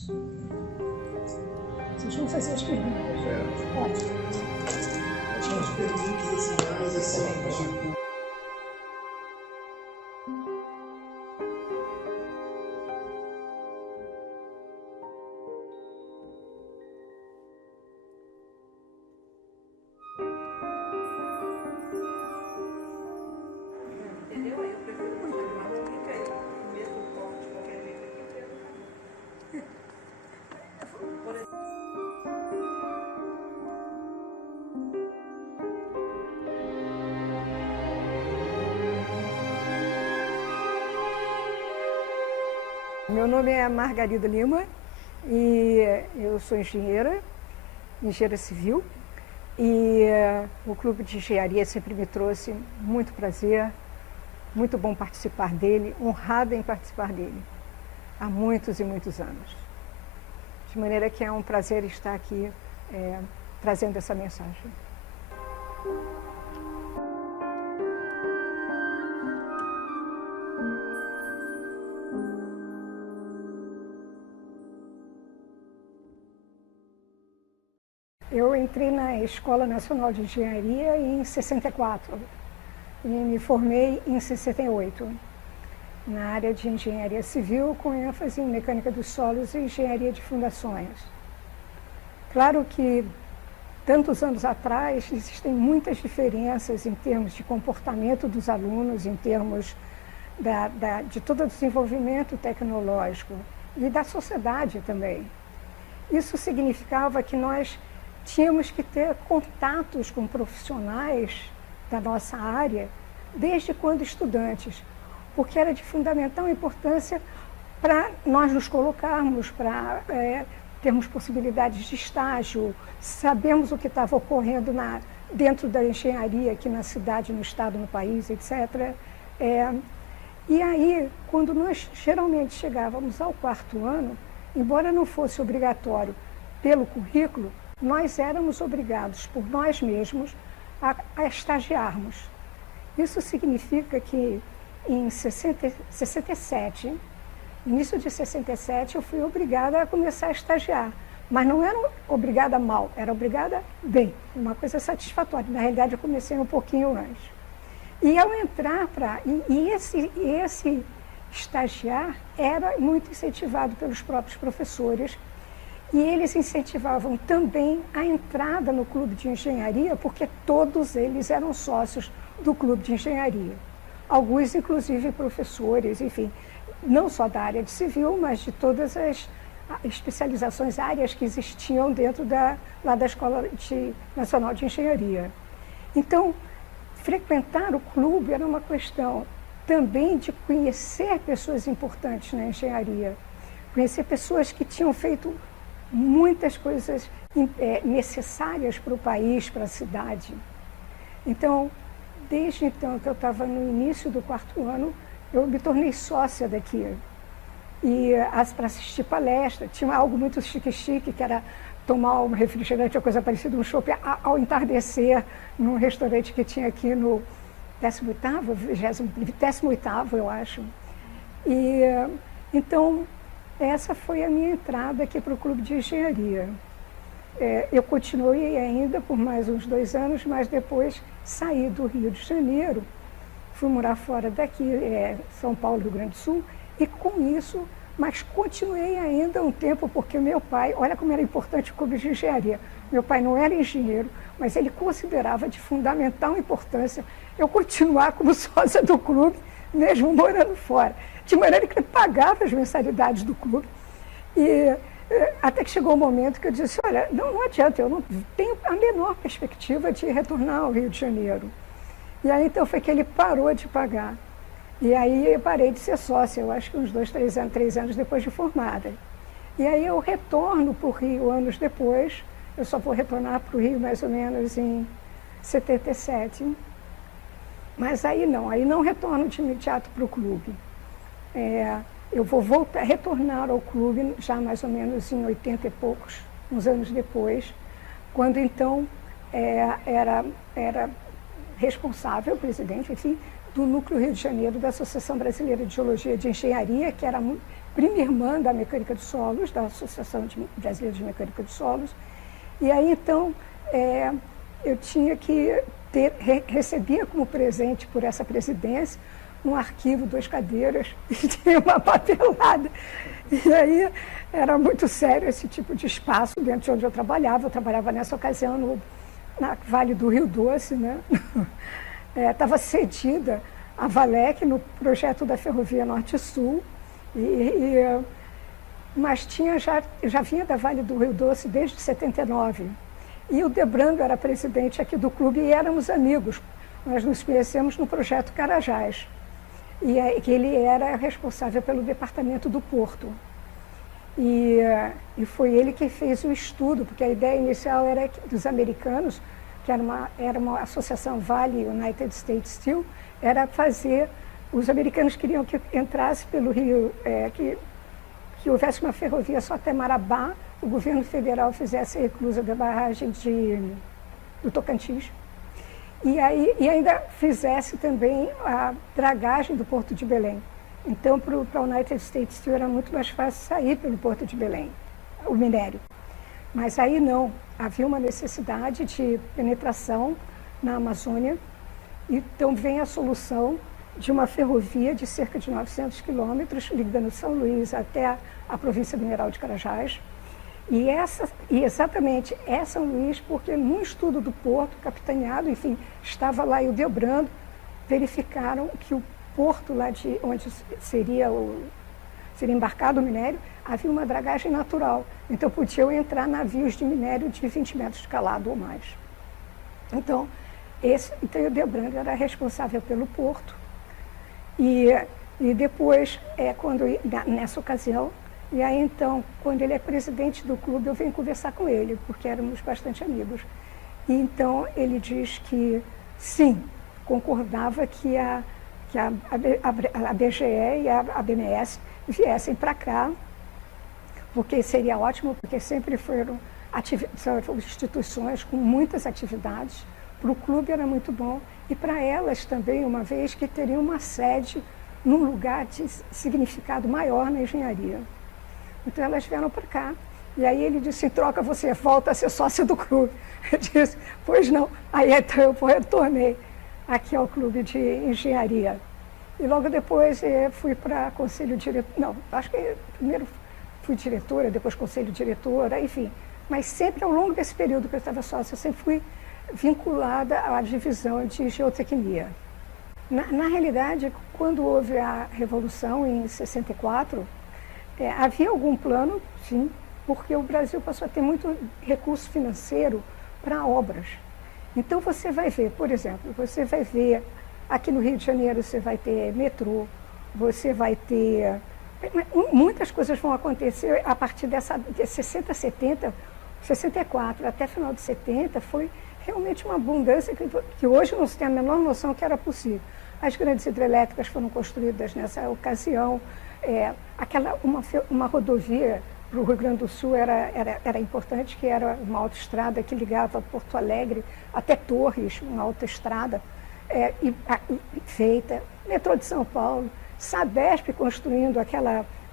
Vocês vão fazer as perguntas. Pode. As perguntas assim, Meu nome é Margarida Lima e eu sou engenheira civil, e o Clube de Engenharia sempre me trouxe muito prazer, muito bom participar dele, honrada em participar dele, há muitos e muitos anos. De maneira que é um prazer estar aqui trazendo essa mensagem. Eu entrei na Escola Nacional de Engenharia em 64 e me formei em 68, na área de Engenharia Civil, com ênfase em Mecânica dos Solos e Engenharia de Fundações. Claro que, tantos anos atrás, existem muitas diferenças em termos de comportamento dos alunos, em termos de todo o desenvolvimento tecnológico e da sociedade também. Isso significava que nós tínhamos que ter contatos com profissionais da nossa área desde quando estudantes, porque era de fundamental importância para nós nos colocarmos, para termos possibilidades de estágio, sabemos o que estava ocorrendo dentro da engenharia aqui na cidade, no estado, no país, etc. E aí, quando nós geralmente chegávamos ao quarto ano, embora não fosse obrigatório pelo currículo, nós éramos obrigados por nós mesmos a estagiarmos. Isso significa que em 67, início de 67, eu fui obrigada a começar a estagiar. Mas não era obrigada mal, era obrigada bem, uma coisa satisfatória. Na realidade, eu comecei um pouquinho antes. E ao entrar esse estagiar era muito incentivado pelos próprios professores, e eles incentivavam também a entrada no Clube de Engenharia, porque todos eles eram sócios do Clube de Engenharia. Alguns, inclusive, professores, enfim, não só da área de civil, mas de todas as especializações, áreas que existiam dentro lá da Escola Nacional de Engenharia. Então, frequentar o clube era uma questão também de conhecer pessoas importantes na engenharia, conhecer pessoas que tinham feito muitas coisas necessárias para o país, para a cidade. Então, desde então que eu estava no início do quarto ano, eu me tornei sócia daqui. E para assistir palestra, tinha algo muito chique-chique, que era tomar um refrigerante ou coisa parecida, um chopp ao entardecer, num restaurante que tinha aqui no 18º, eu acho. E então, essa foi a minha entrada aqui para o Clube de Engenharia. Eu continuei ainda por mais uns 2 anos, mas depois saí do Rio de Janeiro, fui morar fora daqui, São Paulo, Rio Grande do Sul, e com isso, mas continuei ainda um tempo, porque meu pai, olha como era importante o Clube de Engenharia, meu pai não era engenheiro, mas ele considerava de fundamental importância eu continuar como sócia do clube, mesmo morando fora. De maneira que ele pagava as mensalidades do clube. E até que chegou um momento que eu disse, olha, não adianta, eu não tenho a menor perspectiva de retornar ao Rio de Janeiro. E aí então foi que ele parou de pagar. E aí eu parei de ser sócia, eu acho que uns 3 anos depois de formada. E aí eu retorno para o Rio anos depois, eu só vou retornar para o Rio mais ou menos em 77. Mas aí não retorno de imediato para o clube. Eu vou retornar ao clube já mais ou menos em 80 e poucos, uns anos depois, quando então era responsável, presidente, enfim, do Núcleo Rio de Janeiro da Associação Brasileira de Geologia e de Engenharia, que era prima irmã da mecânica de solos, da Associação Brasileira de Mecânica de Solos. E aí, então, eu tinha que recebia como presente por essa presidência um arquivo, 2 cadeiras, e tinha uma papelada. E aí era muito sério esse tipo de espaço dentro de onde eu trabalhava. Eu trabalhava nessa ocasião na Vale do Rio Doce, né? Estava cedida a Valec no projeto da Ferrovia Norte-Sul, mas já vinha da Vale do Rio Doce desde 79. E o Debrando era presidente aqui do clube e éramos amigos. Nós nos conhecemos no projeto Carajás. E que ele era responsável pelo departamento do Porto. E foi ele que fez o estudo, porque a ideia inicial era dos americanos, que era uma associação Vale United States Steel, era fazer, os americanos queriam que entrasse pelo Rio, que houvesse uma ferrovia só até Marabá, o governo federal fizesse a reclusa da barragem do Tocantins, e ainda fizesse também a dragagem do Porto de Belém. Então, para a United States Steel era muito mais fácil sair pelo Porto de Belém, o minério. Mas aí não, havia uma necessidade de penetração na Amazônia, então vem a solução de uma ferrovia de cerca de 900 quilômetros, ligando São Luís até a província mineral de Carajás. E exatamente São Luís, porque num estudo do porto, capitaneado, enfim, estava lá e o Debrando, verificaram que o porto lá de onde seria embarcado o minério, havia uma dragagem natural. Então podiam entrar navios de minério de 20 metros de calado ou mais. Então o Debrando era responsável pelo porto. E depois, nessa ocasião, e aí então, quando ele é presidente do clube, eu venho conversar com ele, porque éramos bastante amigos. E então ele diz que sim, concordava que a BGE e a BMS viessem para cá, porque seria ótimo, porque sempre foram instituições com muitas atividades. Para o clube era muito bom e para elas também, uma vez que teriam uma sede num lugar de significado maior na engenharia. Então elas vieram para cá. E aí ele disse, em troca você volta a ser sócio do clube. Eu disse, pois não. Aí então eu retornei aqui ao clube de engenharia. E logo depois fui para conselho diretor. Não, acho que primeiro fui diretora, depois conselho diretora, enfim. Mas sempre ao longo desse período que eu estava sócia, eu sempre fui vinculada à divisão de geotecnia. Na realidade, quando houve a Revolução em 64, havia algum plano, sim, porque o Brasil passou a ter muito recurso financeiro para obras. Então você vai ver, por exemplo, aqui no Rio de Janeiro você vai ter metrô, você vai ter... Muitas coisas vão acontecer a partir de 60, 70, 64 até final de 70, foi realmente uma abundância que hoje não se tem a menor noção que era possível. As grandes hidrelétricas foram construídas nessa ocasião, uma rodovia para o Rio Grande do Sul era importante, que era uma autoestrada que ligava Porto Alegre até Torres, uma autoestrada feita, metrô de São Paulo, Sabesp construindo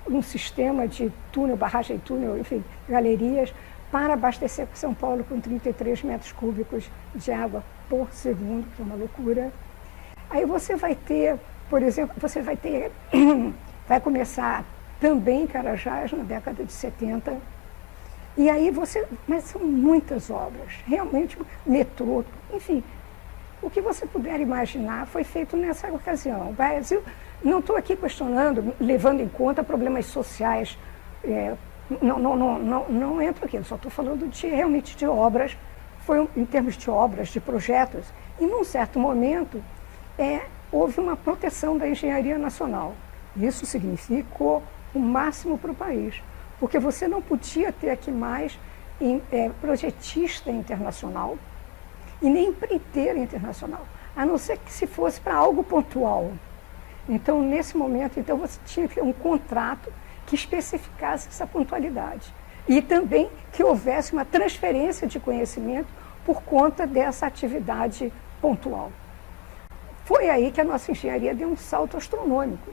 um sistema de túnel, barragem túnel, enfim, galerias, para abastecer São Paulo com 33 metros cúbicos de água por segundo, que é uma loucura. Aí você vai ter, por exemplo, vai começar também em Carajás, na década de 70, e aí mas são muitas obras, realmente, metrô, enfim, o que você puder imaginar foi feito nessa ocasião. O Brasil, não estou aqui questionando, levando em conta problemas sociais, não entro aqui, só estou falando realmente de obras, em termos de obras, de projetos, e num certo momento houve uma proteção da engenharia nacional. Isso significou o máximo para o país, porque você não podia ter aqui mais projetista internacional e nem empreiteiro internacional, a não ser que se fosse para algo pontual. Então, nesse momento, você tinha que ter um contrato que especificasse essa pontualidade e também que houvesse uma transferência de conhecimento por conta dessa atividade pontual. Foi aí que a nossa engenharia deu um salto astronômico.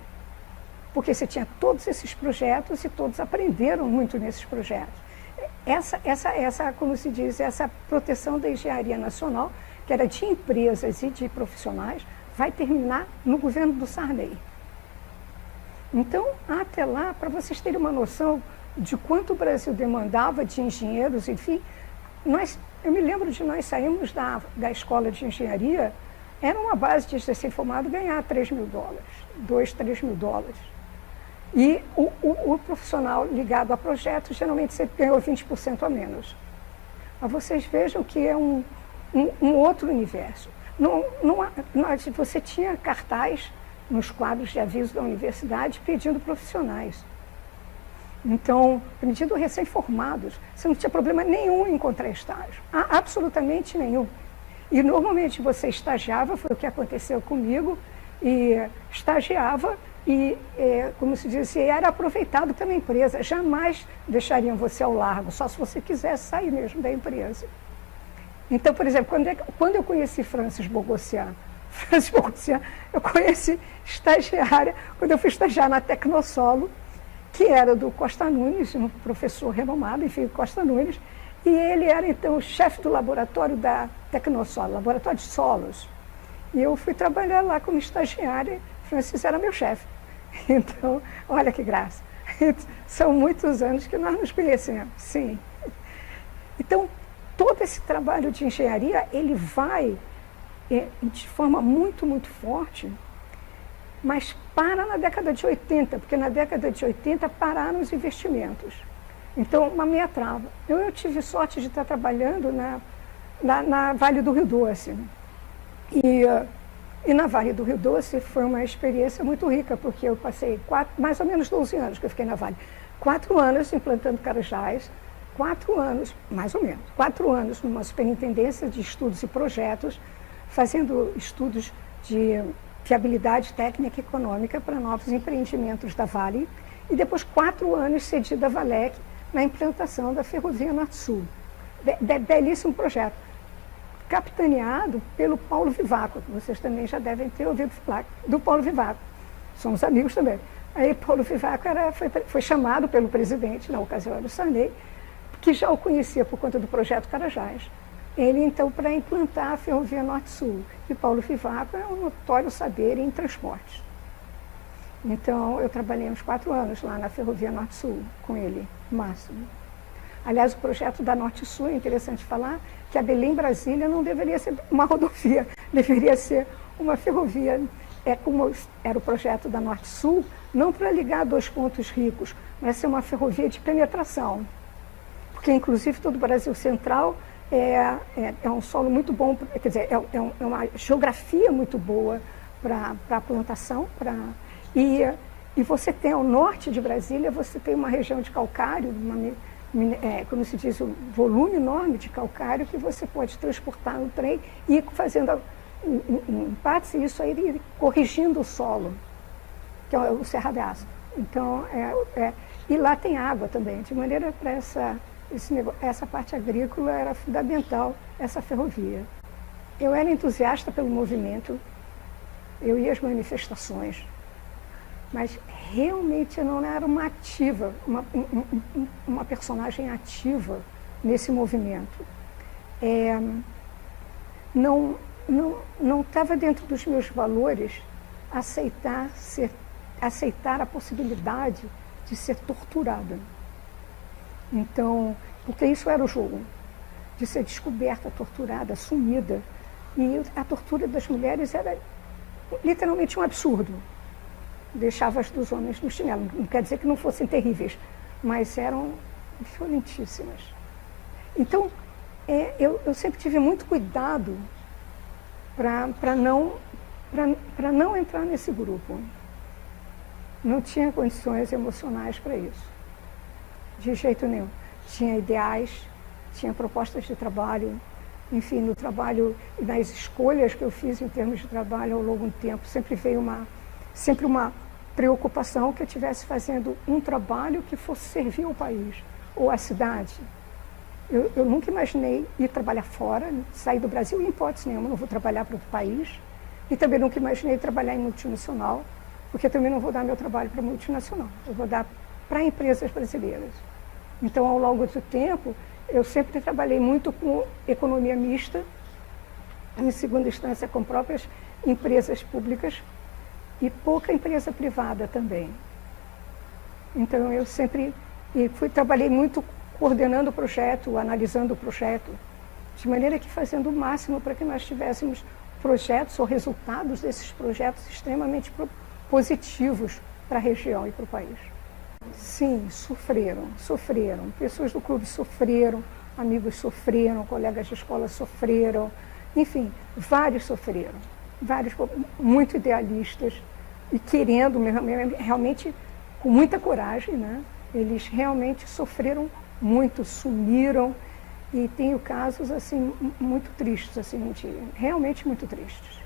porque você tinha todos esses projetos e todos aprenderam muito nesses projetos. Como se diz, essa proteção da engenharia nacional, que era de empresas e de profissionais, vai terminar no governo do Sarney. Então, até lá, para vocês terem uma noção de quanto o Brasil demandava de engenheiros, enfim, eu me lembro de nós saímos da escola de engenharia, era uma base de recém-formado ganhar $3 mil, $2, $3 mil. E o profissional ligado a projetos, geralmente sempre ganhou 20% a menos. Mas vocês vejam que é um outro universo. Você tinha cartaz nos quadros de aviso da universidade pedindo profissionais. Então, pedindo recém-formados, você não tinha problema nenhum em encontrar estágio, absolutamente nenhum. E normalmente você estagiava, foi o que aconteceu comigo, e estagiava e, como se diz, era aproveitado pela empresa. Jamais deixariam você ao largo, só se você quisesse sair mesmo da empresa. Então, por exemplo, quando eu conheci Francis Bogossian, eu conheci estagiária, quando eu fui estagiar na Tecnosolo, que era do Costa Nunes, um professor renomado, enfim, Costa Nunes, e ele era, então, o chefe do laboratório da Tecnosolo, laboratório de solos. E eu fui trabalhar lá como estagiária, Francis era meu chefe. Então, olha que graça. São muitos anos que nós nos conhecemos, sim. Então, todo esse trabalho de engenharia, ele vai de forma muito, muito forte, mas para na década de 80, porque na década de 80 pararam os investimentos. Então, uma meia trava. Eu tive sorte de estar trabalhando na Vale do Rio Doce. E na Vale do Rio Doce foi uma experiência muito rica, porque eu passei mais ou menos 12 anos que eu fiquei na Vale. 4 anos implantando Carajás, 4 anos, mais ou menos, 4 anos numa superintendência de estudos e projetos, fazendo estudos de viabilidade técnica e econômica para novos empreendimentos da Vale, e depois 4 anos cedida à Valec na implantação da Ferrovia Norte-Sul. Belíssimo projeto, capitaneado pelo Paulo Vivaco, que vocês também já devem ter ouvido falar, do Paulo Vivaco. Somos amigos também. Aí Paulo Vivaco foi chamado pelo presidente, na ocasião era o Sarney, que já o conhecia por conta do projeto Carajás. Ele, então, para implantar a Ferrovia Norte-Sul. E Paulo Vivaco é um notório saber em transportes. Então, eu trabalhei uns 4 anos lá na Ferrovia Norte-Sul com ele, máximo. Aliás, o projeto da Norte-Sul, é interessante falar, que a Belém-Brasília não deveria ser uma rodovia, deveria ser uma ferrovia. Como era o projeto da Norte-Sul, não para ligar 2 pontos ricos, mas ser uma ferrovia de penetração. Porque, inclusive, todo o Brasil Central é um solo muito bom, quer dizer, é uma geografia muito boa para a plantação. E você tem, ao norte de Brasília, você tem uma região de calcário, como se diz, um volume enorme de calcário que você pode transportar no trem e ir fazendo em partes isso aí, ir corrigindo o solo, que é o cerradaço. Então, e lá tem água também, de maneira para essa parte agrícola era fundamental, essa ferrovia. Eu era entusiasta pelo movimento, eu ia às manifestações, mas realmente eu não era uma ativa, uma personagem ativa nesse movimento. Não estava dentro dos meus valores aceitar a possibilidade de ser torturada. Então, porque isso era o jogo, de ser descoberta, torturada, sumida. E a tortura das mulheres era literalmente um absurdo. Deixava as dos homens no chinelo. Não quer dizer que não fossem terríveis, mas eram violentíssimas. Então, eu sempre tive muito cuidado para não entrar nesse grupo. Não tinha condições emocionais para isso. De jeito nenhum. Tinha ideais, tinha propostas de trabalho, enfim, no trabalho e nas escolhas que eu fiz em termos de trabalho ao longo do tempo, sempre veio uma preocupação que eu estivesse fazendo um trabalho que fosse servir ao país ou à cidade. Eu nunca imaginei ir trabalhar fora, sair do Brasil, em hipótese nenhuma, não vou trabalhar para outro país. E também nunca imaginei trabalhar em multinacional, porque eu também não vou dar meu trabalho para multinacional, eu vou dar para empresas brasileiras. Então, ao longo do tempo, eu sempre trabalhei muito com economia mista, em segunda instância com próprias empresas públicas e pouca empresa privada também. Então, eu sempre trabalhei muito coordenando o projeto, analisando o projeto, de maneira que fazendo o máximo para que nós tivéssemos projetos ou resultados desses projetos extremamente positivos para a região e para o país. Sim, sofreram. Pessoas do clube sofreram, amigos sofreram, colegas de escola sofreram, enfim, vários sofreram. Vários muito idealistas e querendo realmente, com muita coragem, né? Eles realmente sofreram muito, sumiram, e tenho casos assim muito tristes, assim, realmente muito tristes.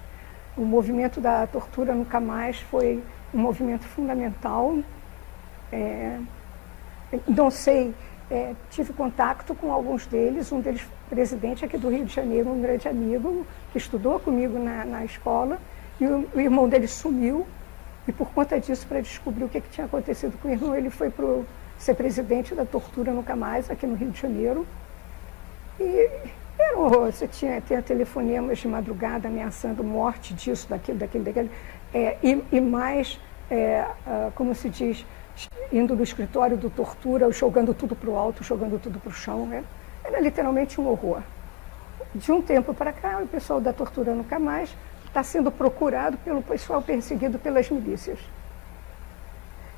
O movimento da tortura nunca mais foi um movimento fundamental. Não sei, tive contato com alguns deles, um deles presidente aqui do Rio de Janeiro, um grande amigo que estudou comigo na escola, e o irmão dele sumiu, e por conta disso, para descobrir o que tinha acontecido com o irmão, ele foi para ser presidente da tortura nunca mais, aqui no Rio de Janeiro. E era um horror, você tinha telefonemas de madrugada ameaçando morte disso, daquele, e mais, como se diz, indo no escritório do tortura, jogando tudo para o alto, jogando tudo para o chão. Era literalmente um horror. De um tempo para cá, o pessoal da tortura nunca mais está sendo procurado pelo pessoal perseguido pelas milícias.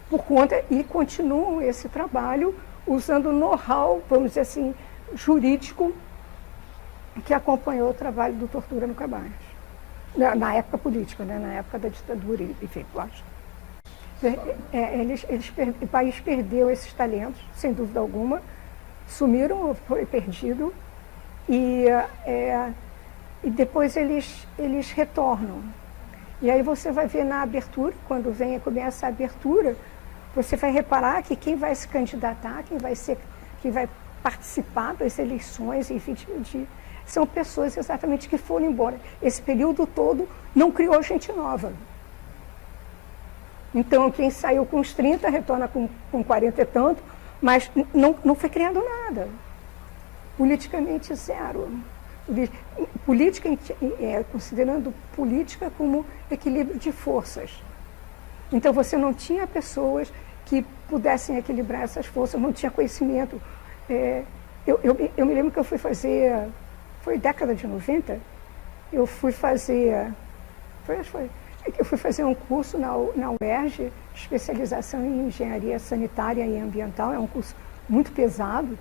Por conta, e continuam esse trabalho usando know-how, vamos dizer assim, jurídico, que acompanhou o trabalho do Tortura Nunca Mais. Na época política, né? Na época da ditadura, enfim, eu acho. O país perdeu esses talentos, sem dúvida alguma, sumiram, foi perdido, e depois eles retornam. E aí você vai ver na abertura, quando começa a abertura, você vai reparar que quem vai se candidatar, quem vai participar das eleições, enfim, são pessoas exatamente que foram embora. Esse período todo não criou gente nova. Então, quem saiu com os 30 retorna com 40 e tanto, mas não foi criado nada. Politicamente, zero. Política, considerando política como equilíbrio de forças. Então, você não tinha pessoas que pudessem equilibrar essas forças, não tinha conhecimento. Eu me lembro que eu fui fazer, foi década de 90, eu fui fazer um curso na UERJ, especialização em engenharia sanitária e ambiental, é um curso muito pesado.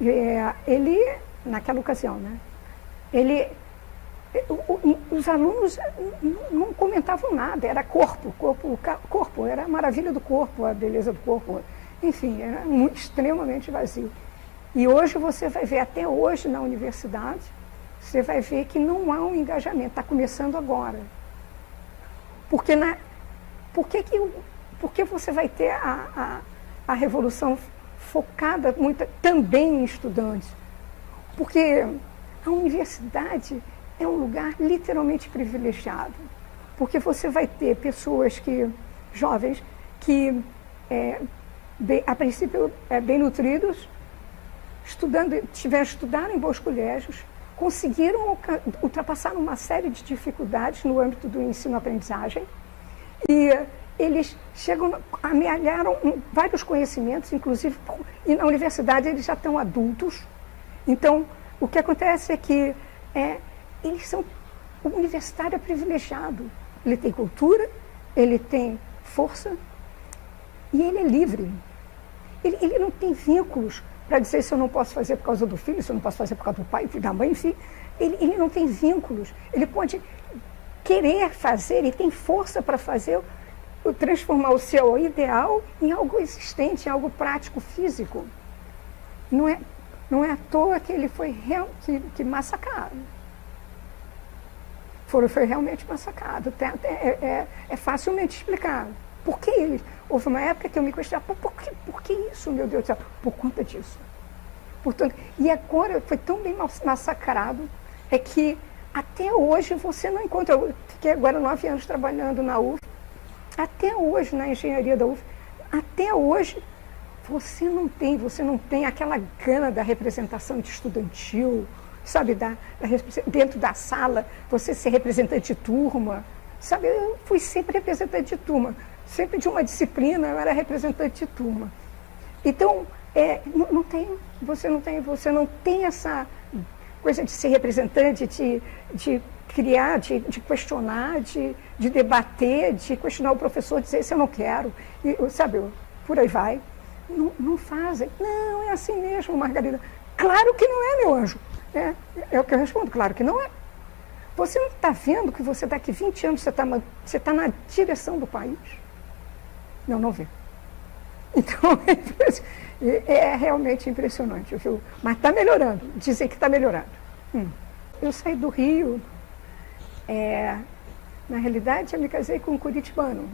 Ele, naquela ocasião, né, os alunos não comentavam nada, era corpo, era a maravilha do corpo, a beleza do corpo, enfim, era extremamente vazio. E hoje você vai ver, até hoje na universidade, você vai ver que não há um engajamento, está começando agora. Porque você vai ter a revolução focada muito, também em estudantes? Porque a universidade é um lugar literalmente privilegiado. Porque você vai ter pessoas jovens que, a princípio, bem nutridos, estudaram em bons colégios, conseguiram ultrapassar uma série de dificuldades no âmbito do ensino-aprendizagem, e eles amealharam vários conhecimentos, inclusive, e na universidade eles já estão adultos. Então, o que acontece é que o universitário é privilegiado. Ele tem cultura, ele tem força, e ele é livre. Ele não tem vínculos para dizer se eu não posso fazer por causa do filho, se eu não posso fazer por causa do pai, da mãe, enfim. Ele não tem vínculos. Ele pode querer fazer, ele tem força para fazer, transformar o seu ideal em algo existente, em algo prático, físico. Não é à toa que ele foi que massacrado. Foi realmente massacrado. É facilmente explicado. Por que ele? Houve uma época que eu me questionava, por que isso, meu Deus do céu? Por conta disso. Portanto, e agora foi tão bem massacrado, é que até hoje você não encontra. Eu fiquei agora 9 anos trabalhando na UF, Até hoje, na engenharia da UF, até hoje, você não tem aquela gana da representação de estudantil, sabe, dentro da sala, você ser representante de turma, sabe, eu fui sempre representante de turma, sempre de uma disciplina eu era representante de turma. Então, você não tem essa coisa de ser representante, de criar, de questionar, de debater, de questionar o professor, dizer isso eu não quero, e, sabe, por aí vai. Não fazem. Não, é assim mesmo, Margarida. Claro que não é, meu anjo. É o que eu respondo, claro que não é. Você não está vendo que você daqui 20 anos você tá na direção do país? Não vê. Então, é realmente impressionante, viu? Mas está melhorando, dizem que está melhorando. Eu saí do Rio, na realidade eu me casei com um curitibano.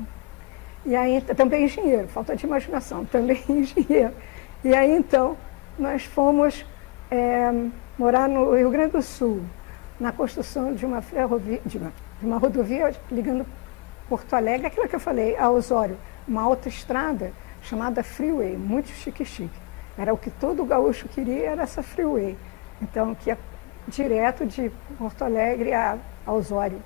E aí, também engenheiro, falta de imaginação, também engenheiro. E aí, então, nós fomos morar no Rio Grande do Sul, na construção de uma ferrovia, de uma rodovia ligando Porto Alegre, aquilo que eu falei, a Osório, uma autoestrada chamada Freeway, muito chique-chique. Era o que todo gaúcho queria, era essa Freeway. Então, que ia direto de Porto Alegre a Osório.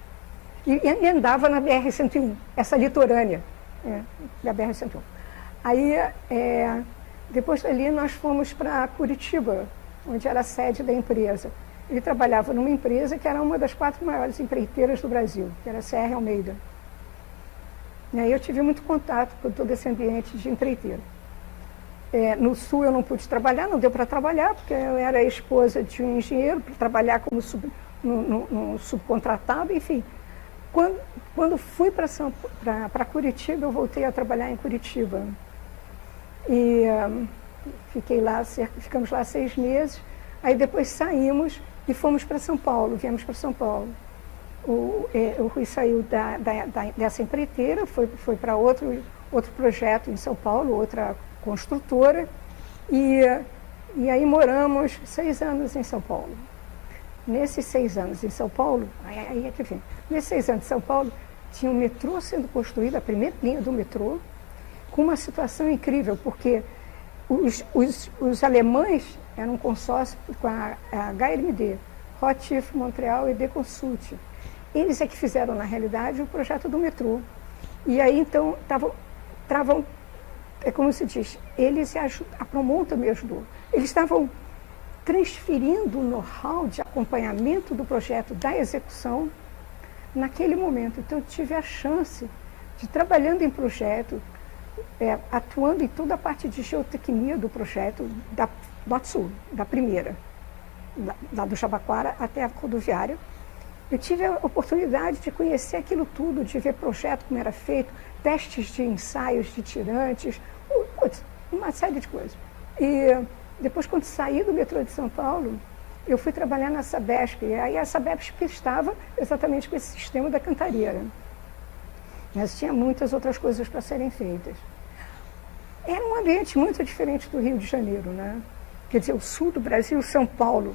E andava na BR-101, essa litorânea. Da BR-101. Aí, depois dali, nós fomos para Curitiba, onde era a sede da empresa. Ele trabalhava numa empresa que era uma das 4 maiores empreiteiras do Brasil, que era a CR Almeida. E aí eu tive muito contato com todo esse ambiente de empreiteiro. No Sul eu não pude trabalhar, não deu para trabalhar, porque eu era a esposa de um engenheiro, para trabalhar como no subcontratado, enfim. Quando fui para Curitiba, eu voltei a trabalhar em Curitiba. E ficamos lá 6 meses, aí depois saímos e fomos para São Paulo, viemos para São Paulo. O Rui saiu dessa empreiteira, foi para outro projeto em São Paulo, outra construtora, e aí moramos 6 anos em São Paulo. Nesses 6 anos em São Paulo, aí é que vem, nesses 6 anos em São Paulo, tinha um metrô sendo construído, a primeira linha do metrô, com uma situação incrível, porque os alemães eram um consórcio com a HMD, Rotif, Montreal e Deconsult. Eles é que fizeram, na realidade, o projeto do metrô. E aí, então, como se diz, a Promonta me ajudou. Eles estavam transferindo o know-how de acompanhamento do projeto, da execução, naquele momento. Então, eu tive a chance de, trabalhando em projeto, atuando em toda a parte de geotecnia do projeto, da Norte-Sul, da primeira, lá do Jabaquara até a rodoviária. Eu tive a oportunidade de conhecer aquilo tudo, de ver projeto como era feito, testes de ensaios de tirantes, uma série de coisas. E depois, quando saí do metrô de São Paulo, eu fui trabalhar na Sabesp. E aí a Sabesp estava exatamente com esse sistema da cantareira. Mas tinha muitas outras coisas para serem feitas. Era um ambiente muito diferente do Rio de Janeiro, né? Quer dizer, o sul do Brasil, São Paulo,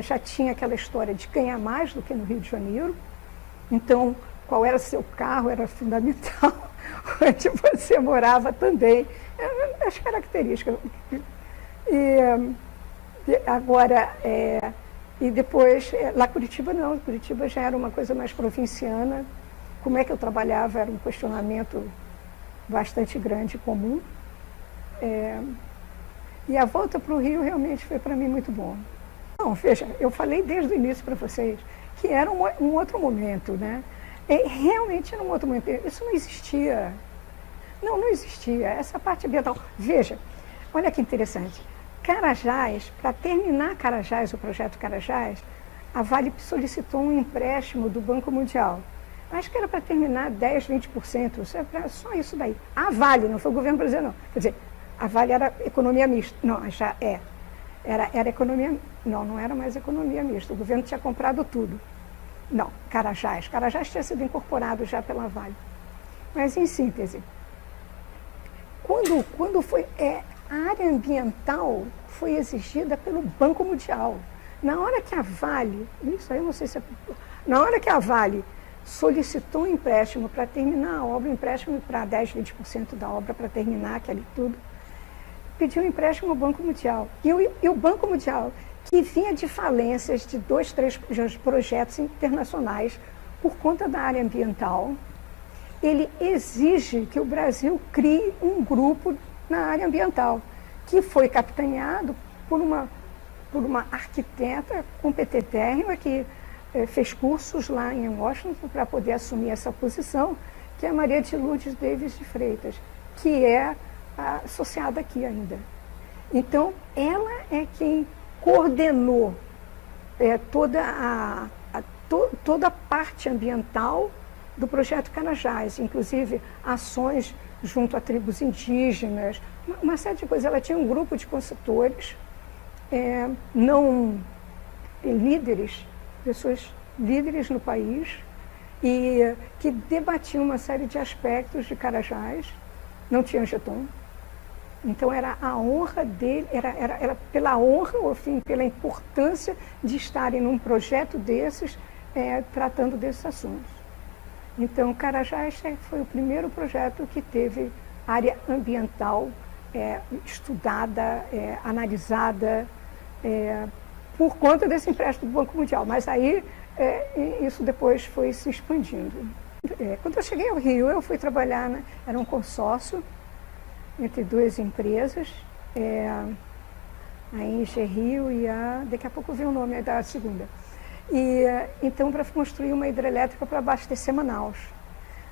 já tinha aquela história de ganhar mais do que no Rio de Janeiro. Então, qual era seu carro era fundamental. Onde você morava também. As características. E depois, lá Curitiba não. Curitiba já era uma coisa mais provinciana. Como é que eu trabalhava era um questionamento bastante grande e comum. E a volta para o Rio realmente foi para mim muito bom. Não, veja, eu falei desde o início para vocês que era um outro momento, né? Realmente era um outro momento. Isso não existia. Não existia. Essa parte ambiental. Veja, olha que interessante. Carajás, para terminar Carajás, o projeto Carajás, a Vale solicitou um empréstimo do Banco Mundial. Acho que era para terminar 10%, 20%, só isso daí. A Vale, não foi o governo brasileiro, não. Quer dizer, a Vale era economia mista. Não, já é. Era economia... Não era mais economia mista. O governo tinha comprado tudo. Não, Carajás. Carajás tinha sido incorporado já pela Vale. Mas, em síntese, quando foi... a área ambiental foi exigida pelo Banco Mundial. Na hora que a Vale... Isso aí eu não sei se é... Na hora que a Vale solicitou um empréstimo para terminar a obra, um empréstimo para 10, 20% da obra para terminar aquele tudo, pediu um empréstimo ao Banco Mundial. E o Banco Mundial, que vinha de falências de 2, 3 projetos internacionais por conta da área ambiental, ele exige que o Brasil crie um grupo na área ambiental, que foi capitaneado por uma arquiteta competentérrima que fez cursos lá em Washington para poder assumir essa posição, que é a Maria de Lourdes Davis de Freitas, que é associada aqui ainda. Então, ela é quem coordenou toda a parte ambiental do projeto Carajás, inclusive ações junto a tribos indígenas, uma série de coisas. Ela tinha um grupo de consultores, líderes, pessoas líderes no país, e que debatiam uma série de aspectos de Carajás. Não tinha Angeton. Então era a honra dele, era pela honra, ou enfim, pela importância de estarem num projeto desses, tratando desses assuntos. Então, Carajás foi o primeiro projeto que teve área ambiental estudada, analisada, por conta desse empréstimo do Banco Mundial. Mas aí, isso depois foi se expandindo. Quando eu cheguei ao Rio, eu fui trabalhar, era um consórcio entre 2 empresas, a Engie Rio e daqui a pouco eu vi o nome da segunda. Então, para construir uma hidrelétrica para abastecer Manaus.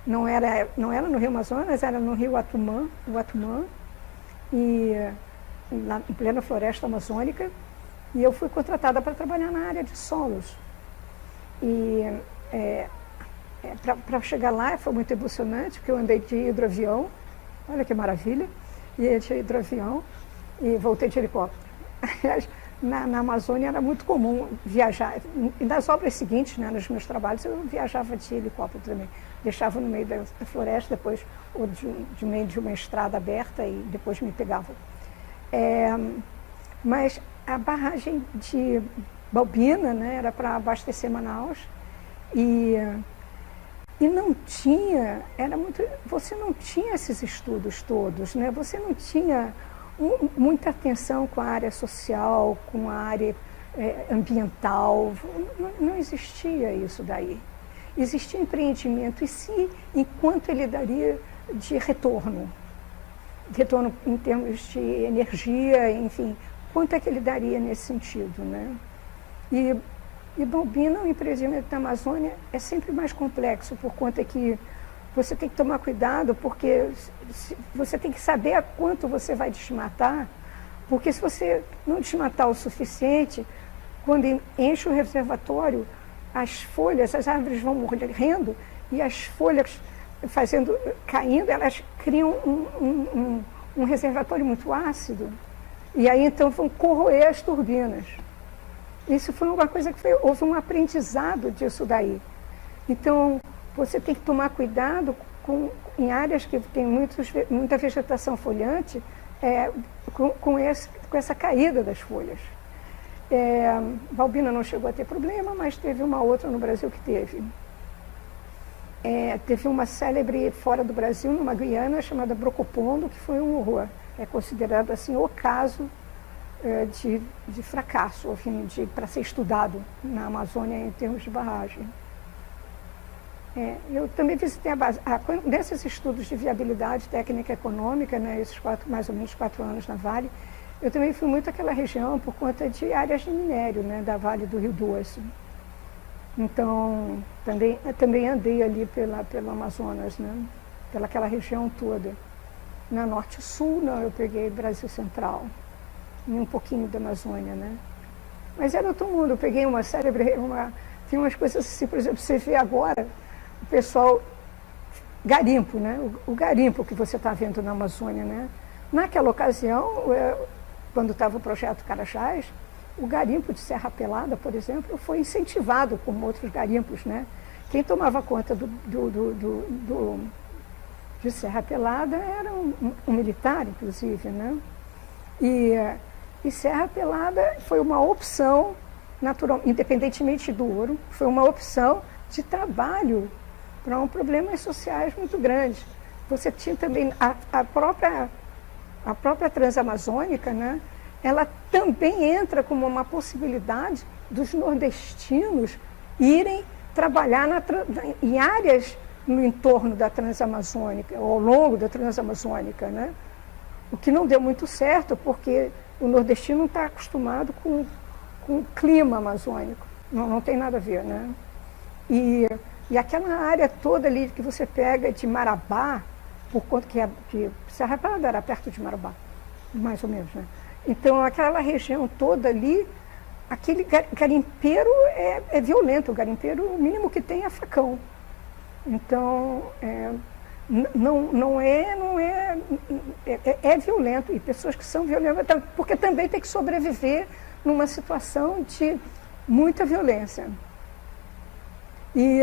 Não era no Rio Amazonas, era no Rio Atumã, e lá em plena floresta amazônica, e eu fui contratada para trabalhar na área de solos. E para chegar lá foi muito emocionante, porque eu andei de hidroavião, olha que maravilha, e de hidroavião e voltei de helicóptero. Na Amazônia era muito comum viajar, e nas obras seguintes, nos meus trabalhos, eu viajava de helicóptero também. Deixava no meio da floresta, depois, ou de meio de uma estrada aberta, e depois me pegavam. Mas a barragem de Balbina, era para abastecer Manaus, e não tinha, você não tinha esses estudos todos, você não tinha muita atenção com a área social, com a área ambiental, não existia isso daí. Existia empreendimento em quanto ele daria de retorno em termos de energia, enfim, quanto é que ele daria nesse sentido, E Balbina, o empreendimento da Amazônia, é sempre mais complexo, por conta que você tem que tomar cuidado, porque você tem que saber a quanto você vai desmatar, porque se você não desmatar o suficiente, quando enche o reservatório, as folhas, as árvores vão morrendo, e as folhas caindo, elas criam um reservatório muito ácido, e aí então vão corroer as turbinas. Isso foi uma coisa houve um aprendizado disso daí. Então, você tem que tomar cuidado em áreas que tem muita vegetação folhante, com essa caída das folhas. Balbina não chegou a ter problema, mas teve uma outra no Brasil que teve. Teve uma célebre fora do Brasil, numa Guiana, chamada Brocopondo, que foi um horror. É considerado assim o caso de fracasso, para ser estudado na Amazônia em termos de barragem. Eu também visitei nesses estudos de viabilidade técnica e econômica, esses mais ou menos 4 anos na Vale, eu também fui muito àquela região por conta de áreas de minério, da Vale do Rio Doce. Então, também andei ali pelo Amazonas, pelaquela região toda. Na Norte e Sul, eu peguei Brasil Central, e um pouquinho da Amazônia, Mas era outro mundo, eu peguei uma célebre, tem umas coisas assim, por exemplo, você vê agora, o pessoal, garimpo, o garimpo que você está vendo na Amazônia, Naquela ocasião, quando estava o projeto Carajás, o garimpo de Serra Pelada, por exemplo, foi incentivado como outros garimpos, Quem tomava conta de Serra Pelada era um militar, inclusive, E Serra Pelada foi uma opção natural, independentemente do ouro, foi uma opção de trabalho para problemas sociais muito grandes. Você tinha também a própria Transamazônica, né? Ela também entra como uma possibilidade dos nordestinos irem trabalhar em áreas no entorno da Transamazônica, ou ao longo da Transamazônica, né? O que não deu muito certo, porque o nordestino não está acostumado com o clima amazônico, não tem nada a ver, né? E aquela área toda ali que você pega de Marabá, por conta que Serra Pelada era perto de Marabá, mais ou menos, né? Então, aquela região toda ali, aquele garimpeiro é violento, o garimpeiro, o mínimo que tem é facão. Então, é violento, e pessoas que são violentas, porque também tem que sobreviver numa situação de muita violência. E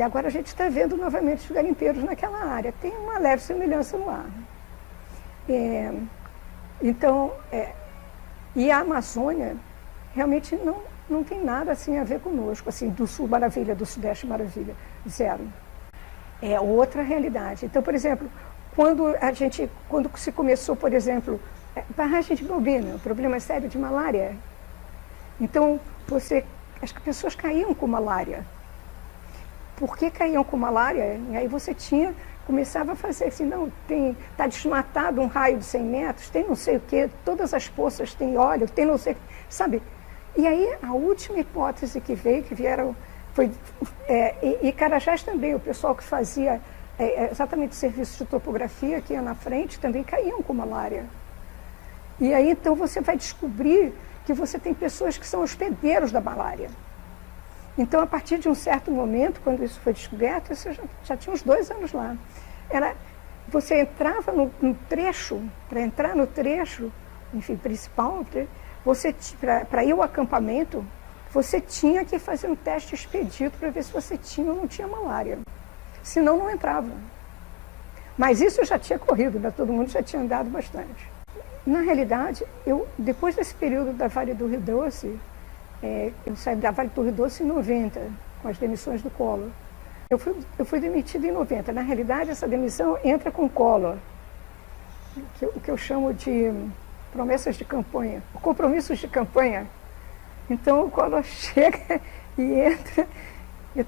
agora a gente está vendo novamente os garimpeiros naquela área. Tem uma leve semelhança no ar. Então, e a Amazônia realmente não tem nada assim a ver conosco, assim, do Sul maravilha, do Sudeste maravilha, zero. É outra realidade. Então, por exemplo, quando se começou, por exemplo, barragem de Belbina, o problema sério de malária. Então, as pessoas caíam com malária. Por que caíam com malária? E aí você começava a fazer assim, não, está desmatado um raio de 100 metros, tem não sei o quê, todas as poças têm óleo, tem não sei o quê, sabe? E aí a última hipótese que vieram, foi Carajás também, o pessoal que fazia exatamente serviço de topografia que ia na frente, também caíam com malária. E aí então você vai descobrir que você tem pessoas que são hospedeiros da malária. Então, a partir de um certo momento, quando isso foi descoberto, isso já tinha uns 2 anos lá. Você entrava no trecho, para entrar no trecho, enfim, principal, para ir ao acampamento, você tinha que fazer um teste expedito para ver se você tinha ou não tinha malária. Senão, não entrava. Mas isso já tinha corrido, né? Todo mundo já tinha andado bastante. Na realidade, depois desse período da Vale do Rio Doce, eu saí da Vale do Rio Doce em 90, com as demissões do Collor. Eu fui demitida em 90. Na realidade, essa demissão entra com o Collor, o que eu chamo de promessas de campanha, compromissos de campanha. Então, o Collor chega e entra e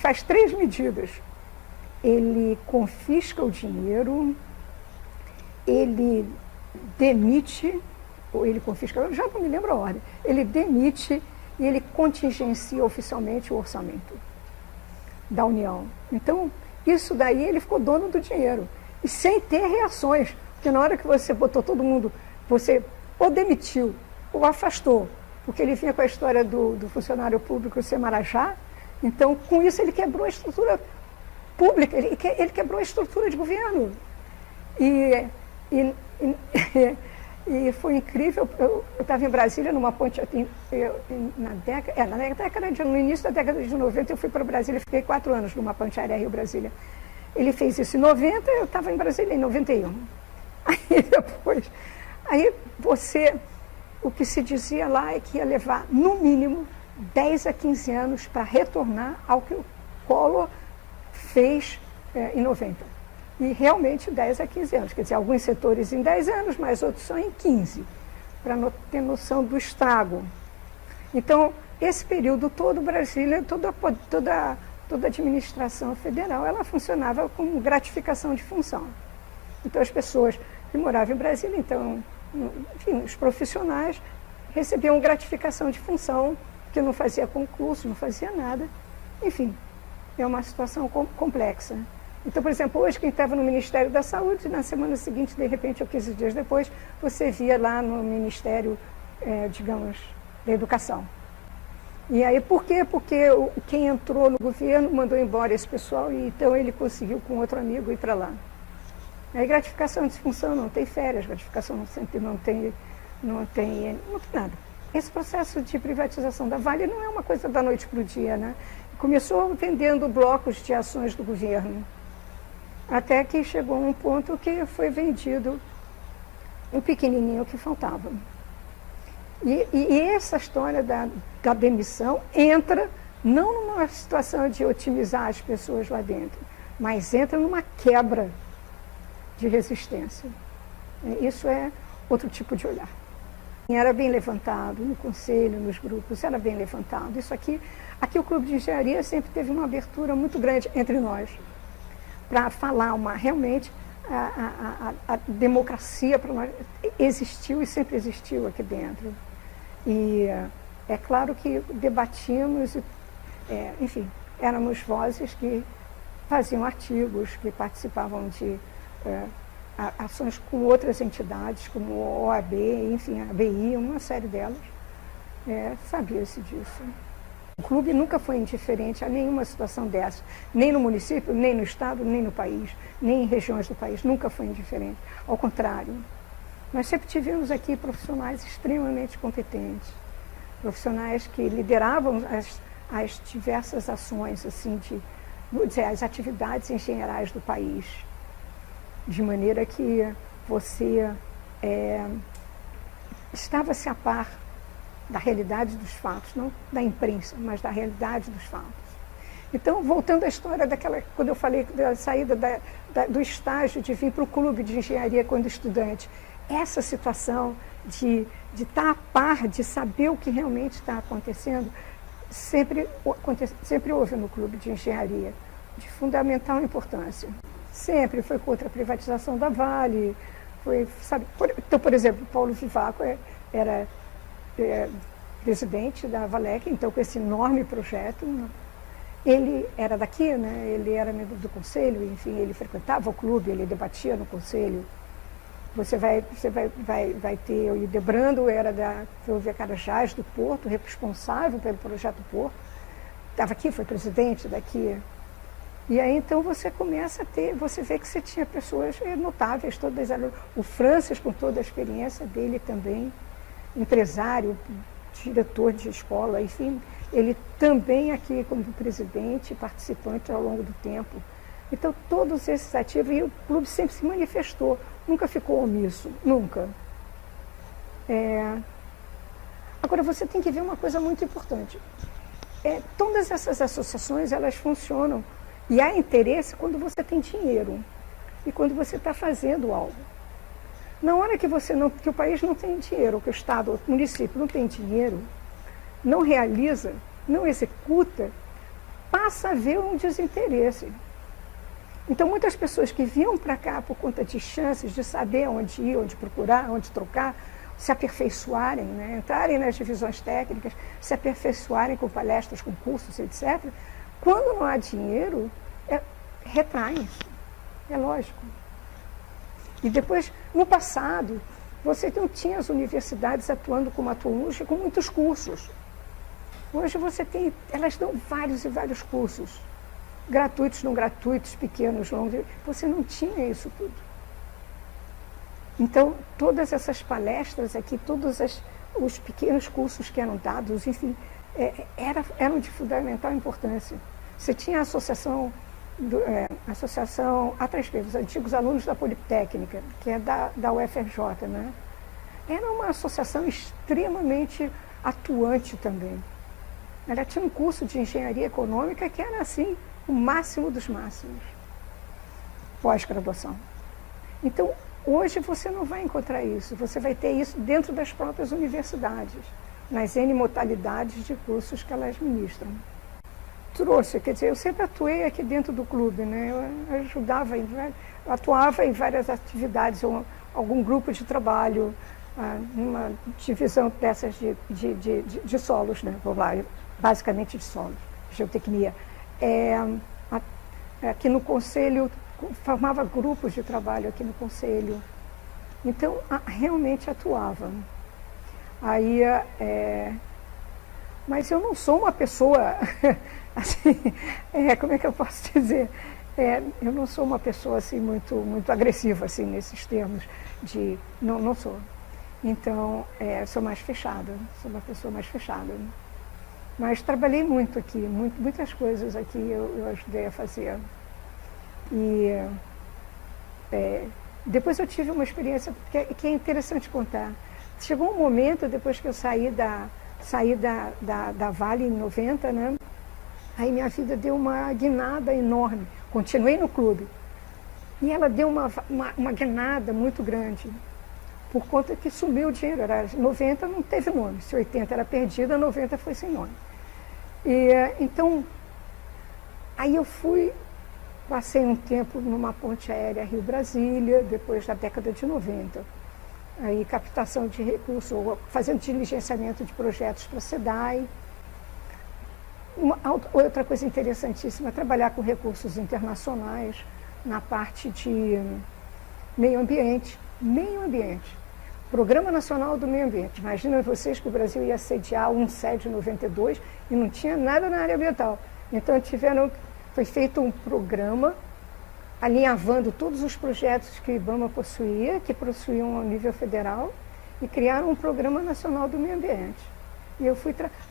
faz 3 medidas. Ele confisca o dinheiro, ele demite, ou ele confisca, eu já não me lembro a ordem, ele demite e ele contingencia oficialmente o orçamento da União. Então, isso daí ele ficou dono do dinheiro, e sem ter reações, porque na hora que você botou todo mundo, você ou demitiu, ou afastou, porque ele vinha com a história do funcionário público ser marajá, então com isso ele quebrou a estrutura pública, ele quebrou a estrutura de governo. E foi incrível. Eu estava em Brasília, numa ponte, no início da década de 90, eu fui para Brasília, fiquei 4 anos numa ponte aérea Rio-Brasília. Ele fez isso em 90, eu estava em Brasília em 91. O que se dizia lá é que ia levar, no mínimo, 10 a 15 anos para retornar ao que o Collor fez em 90. E realmente 10 a 15 anos, quer dizer, alguns setores em 10 anos, mas outros só em 15, para ter noção do estrago. Então, esse período todo, Brasília, toda a administração federal, ela funcionava com gratificação de função. Então, as pessoas que moravam em Brasília, então, enfim, os profissionais recebiam gratificação de função, que não fazia concurso, não fazia nada. Enfim, é uma situação complexa. Então, por exemplo, hoje quem estava no Ministério da Saúde, na semana seguinte, de repente, ou 15 dias depois, você via lá no Ministério, digamos, da Educação. E aí, por quê? Porque quem entrou no governo mandou embora esse pessoal e então ele conseguiu com outro amigo ir para lá. Aí, gratificação de função, não tem férias, gratificação não tem nada. Esse processo de privatização da Vale não é uma coisa da noite para o dia, né? Começou vendendo blocos de ações do governo, até que chegou um ponto que foi vendido o pequenininho que faltava. E essa história da demissão entra Não numa situação de otimizar as pessoas lá dentro, mas entra numa quebra de resistência. Isso é outro tipo de olhar. Era bem levantado no conselho, nos grupos, era bem levantado. Isso aqui o Clube de Engenharia sempre teve uma abertura muito grande entre nós, para falar realmente a democracia para nós existiu e sempre existiu aqui dentro. E é claro que debatíamos, enfim, éramos vozes que faziam artigos, que participavam de ações com outras entidades, como a OAB, enfim, a ABI, uma série delas, sabia-se disso. O clube nunca foi indiferente a nenhuma situação dessa, nem no município, nem no estado, nem no país, nem em regiões do país, nunca foi indiferente. Ao contrário, nós sempre tivemos aqui profissionais extremamente competentes, profissionais que lideravam as diversas ações, assim, vou dizer, as atividades engenheirais do país, de maneira que você estava-se a par da realidade dos fatos, não da imprensa, mas da realidade dos fatos. Então, voltando à história quando eu falei da saída do estágio, de vir para o clube de engenharia quando estudante, essa situação de estar a par, de saber o que realmente está acontecendo, sempre houve no clube de engenharia, de fundamental importância. Sempre foi contra a privatização da Vale, então, por exemplo, Paulo Vivaco era presidente da Valec, então com esse enorme projeto. Ele era daqui, né? Ele era membro do conselho, enfim, ele frequentava o clube, ele debatia no conselho. Você vai ter, o Ildebrando era da Ferrovia Carajás do Porto, responsável pelo projeto Porto, estava aqui, foi presidente daqui. E aí então você começa a ter, você vê que você tinha pessoas notáveis, todas eram, o Francis com toda a experiência dele também, empresário, diretor de escola, enfim, ele também aqui como presidente, participante ao longo do tempo. Então todos esses ativos, e o clube sempre se manifestou, nunca ficou omisso, nunca. Agora você tem que ver uma coisa muito importante. Todas essas associações, elas funcionam, e há interesse quando você tem dinheiro e quando você está fazendo algo. Na hora que o país não tem dinheiro, que o Estado, o município não tem dinheiro, não realiza, não executa, passa a haver um desinteresse. Então, muitas pessoas que vinham para cá por conta de chances de saber onde ir, onde procurar, onde trocar, se aperfeiçoarem, né? Entrarem nas divisões técnicas, se aperfeiçoarem com palestras, com cursos, etc., quando não há dinheiro, retraem-se. É lógico. E depois, no passado, você não tinha as universidades atuando como atuam hoje, com muitos cursos. Hoje você tem, elas dão vários e vários cursos, gratuitos, não gratuitos, pequenos, longos, você não tinha isso tudo. Então, todas essas palestras aqui, todos os pequenos cursos que eram dados, enfim, eram de fundamental importância. Você tinha a associação A3P, os antigos alunos da Politécnica, que é da UFRJ, né? Era uma associação extremamente atuante também. Ela tinha um curso de engenharia econômica que era, assim, o máximo dos máximos, pós-graduação. Então, hoje você não vai encontrar isso, você vai ter isso dentro das próprias universidades, nas N modalidades de cursos que elas ministram. Quer dizer, eu sempre atuei aqui dentro do clube, né? Eu ajudava, atuava em várias atividades, algum grupo de trabalho, numa divisão dessas de solos, né? Vou lá, basicamente de solos, geotecnia. Aqui no conselho, formava grupos de trabalho aqui no conselho. Então, realmente atuava. Aí, mas eu não sou uma pessoa, assim, como é que eu posso dizer? Eu não sou uma pessoa assim, muito agressiva assim, nesses termos de... Não sou. Então, sou mais fechada, sou uma pessoa mais fechada. Mas trabalhei muito aqui, muitas coisas aqui eu ajudei a fazer. E depois eu tive uma experiência que é interessante contar. Chegou um momento, depois que eu saí da Vale em 90, né? Aí minha vida deu uma guinada enorme. Continuei no clube. E ela deu uma guinada muito grande, por conta que sumiu o dinheiro. Era 90 não teve nome, se 80 era perdida, 90 foi sem nome. E então, aí eu passei um tempo numa ponte aérea Rio-Brasília, depois da década de 90. Aí captação de recursos, fazendo diligenciamento de projetos para a SEDAI. Outra coisa interessantíssima, trabalhar com recursos internacionais na parte de meio ambiente. Meio ambiente. Programa Nacional do Meio Ambiente. Imagina vocês que o Brasil ia sediar um SED em 92 e não tinha nada na área ambiental. Então foi feito um programa alinhavando todos os projetos que o IBAMA possuía, que possuíam ao nível federal, e criaram um Programa Nacional do Meio Ambiente. E eu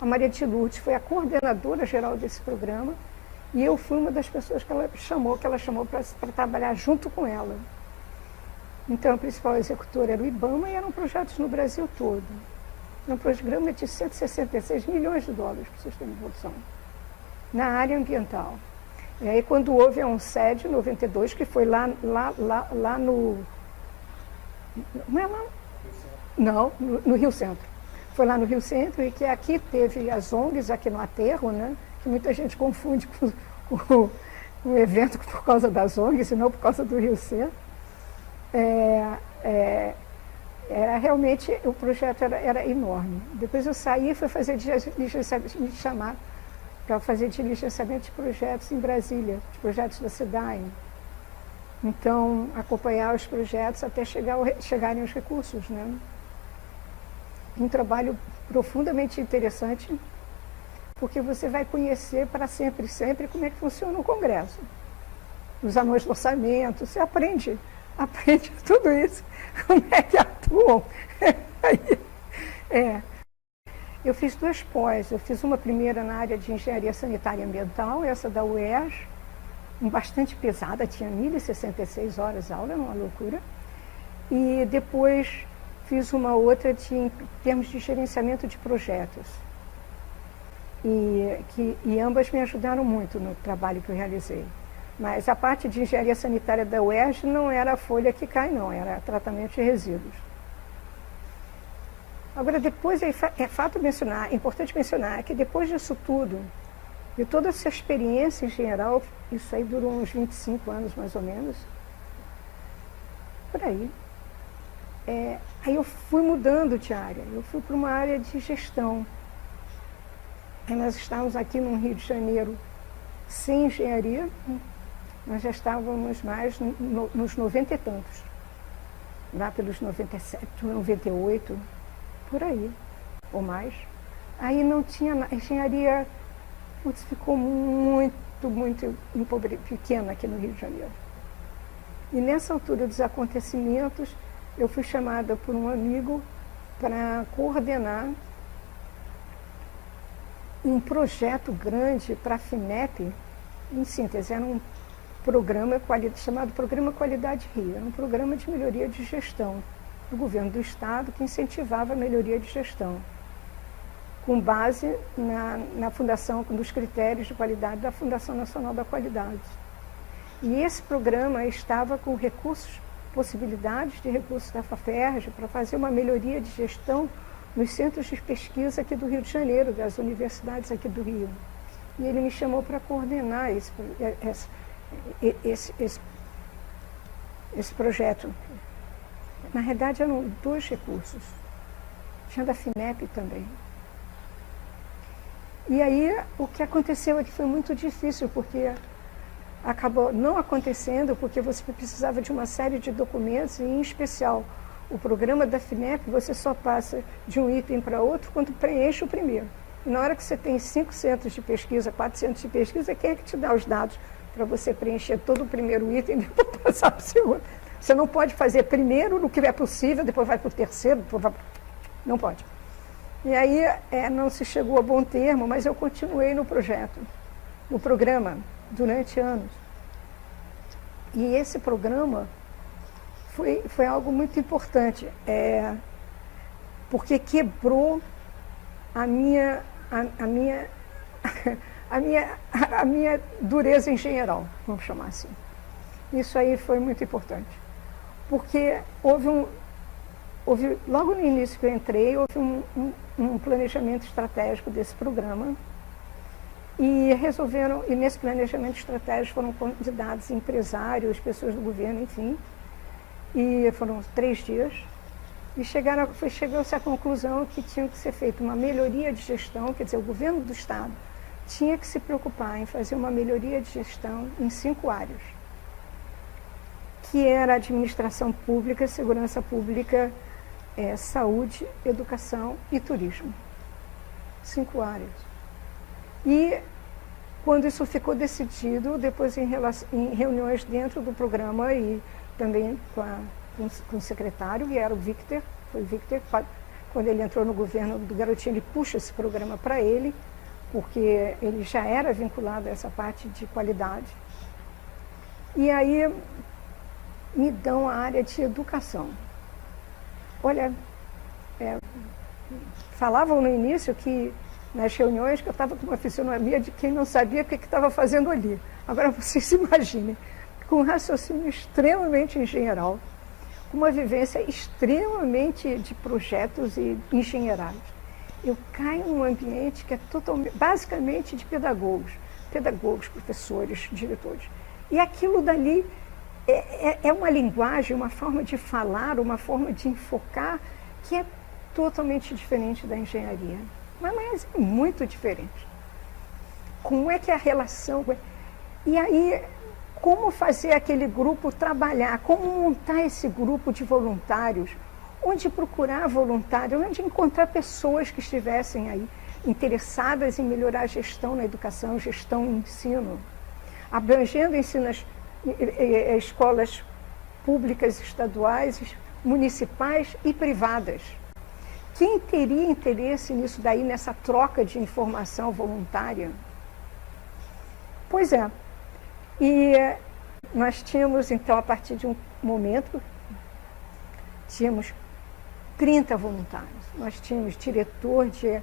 a Maria de Lourdes foi a coordenadora geral desse programa, e eu fui uma das pessoas que ela chamou para trabalhar junto com ela. Então, a principal executora era o IBAMA e eram projetos no Brasil todo. Um programa de 166 milhões de dólares, para vocês terem noção, na área ambiental. E aí, quando houve um SED em 92, que foi lá no... Não é lá? Não, no Rio Centro. Foi lá no Rio Centro e que aqui teve as ONGs, aqui no Aterro, né? Que muita gente confunde com o evento por causa das ONGs, e não por causa do Rio Centro. Era realmente, o projeto era enorme. Depois eu saí e fui fazer me chamaram para fazer diligenciamento de projetos em Brasília, de projetos da SEDAI. Então, acompanhar os projetos até chegarem os recursos, né? Um trabalho profundamente interessante, porque você vai conhecer para sempre como é que funciona o Congresso. Os anões do orçamento, você aprende tudo isso, como é que atuam. Eu fiz 2 pós, eu fiz uma primeira na área de engenharia sanitária e ambiental, essa da UERJ, bastante pesada, tinha 1.066 horas aula, uma loucura. E depois fiz uma outra em termos de gerenciamento de projetos. E ambas me ajudaram muito no trabalho que eu realizei. Mas a parte de engenharia sanitária da UERJ não era a folha que cai, não, era tratamento de resíduos. Agora, depois, é importante mencionar que depois disso tudo, de toda essa experiência em geral, isso aí durou uns 25 anos mais ou menos, por aí. Aí eu fui mudando de área, eu fui para uma área de gestão. Aí nós estávamos aqui no Rio de Janeiro sem engenharia, nós já estávamos mais nos 90 e tantos, lá pelos 97, 98, por aí, ou mais. Aí não tinha, a engenharia ficou muito pequena aqui no Rio de Janeiro. E nessa altura dos acontecimentos, eu fui chamada por um amigo para coordenar um projeto grande para a FINEP. Em síntese, era um programa chamado Programa Qualidade Rio. Era um programa de melhoria de gestão do governo do Estado que incentivava a melhoria de gestão, com base na fundação, nos critérios de qualidade da Fundação Nacional da Qualidade. E esse programa estava com possibilidades de recursos da FAFERJ para fazer uma melhoria de gestão nos centros de pesquisa aqui do Rio de Janeiro, das universidades aqui do Rio. E ele me chamou para coordenar esse projeto. Na realidade, eram 2 recursos. Tinha da FINEP também. E aí, o que aconteceu é que foi muito difícil, porque acabou não acontecendo, porque você precisava de uma série de documentos, e em especial, o programa da FINEP, você só passa de um item para outro quando preenche o primeiro. E na hora que você tem 5 centros de pesquisa, 4 centros de pesquisa, quem é que te dá os dados para você preencher todo o primeiro item e depois passar para o segundo? Você não pode fazer primeiro no que é possível, depois vai para o terceiro, depois vai... Não pode. E aí não se chegou a bom termo, mas eu continuei no projeto, no programa, durante anos. E esse programa foi algo muito importante, porque quebrou a minha dureza em geral, vamos chamar assim. Isso aí foi muito importante. Porque houve logo no início que eu entrei, houve um planejamento estratégico desse programa. E nesse planejamento estratégico foram convidados empresários, pessoas do governo, enfim. E foram 3 dias. E chegou-se à conclusão que tinha que ser feita uma melhoria de gestão, quer dizer, o governo do Estado tinha que se preocupar em fazer uma melhoria de gestão em 5 áreas, que era administração pública, segurança pública, saúde, educação e turismo. 5 áreas. E quando isso ficou decidido, depois em reuniões dentro do programa e também com o secretário, que era o Victor, foi o Victor, quando ele entrou no governo do Garotinho, ele puxa esse programa para ele, porque ele já era vinculado a essa parte de qualidade. E aí me dão a área de educação. Olha, falavam no início que, nas reuniões, que eu estava com uma fisionomia de quem não sabia o que estava fazendo ali. Agora vocês imaginem, com um raciocínio extremamente engenheiral, com uma vivência extremamente de projetos e engenheirais. Eu caio num ambiente que é basicamente de pedagogos, professores, diretores. E aquilo dali é uma linguagem, uma forma de falar, uma forma de enfocar que é totalmente diferente da engenharia. Mas é muito diferente. Como é que é a relação? E aí, como fazer aquele grupo trabalhar? Como montar esse grupo de voluntários? Onde procurar voluntários? Onde encontrar pessoas que estivessem aí interessadas em melhorar a gestão na educação, gestão no ensino, abrangendo ensinos, escolas públicas, estaduais, municipais e privadas. Quem teria interesse nisso daí, nessa troca de informação voluntária? Pois é. E nós tínhamos, então, a partir de um momento, tínhamos 30 voluntários. Nós tínhamos diretor de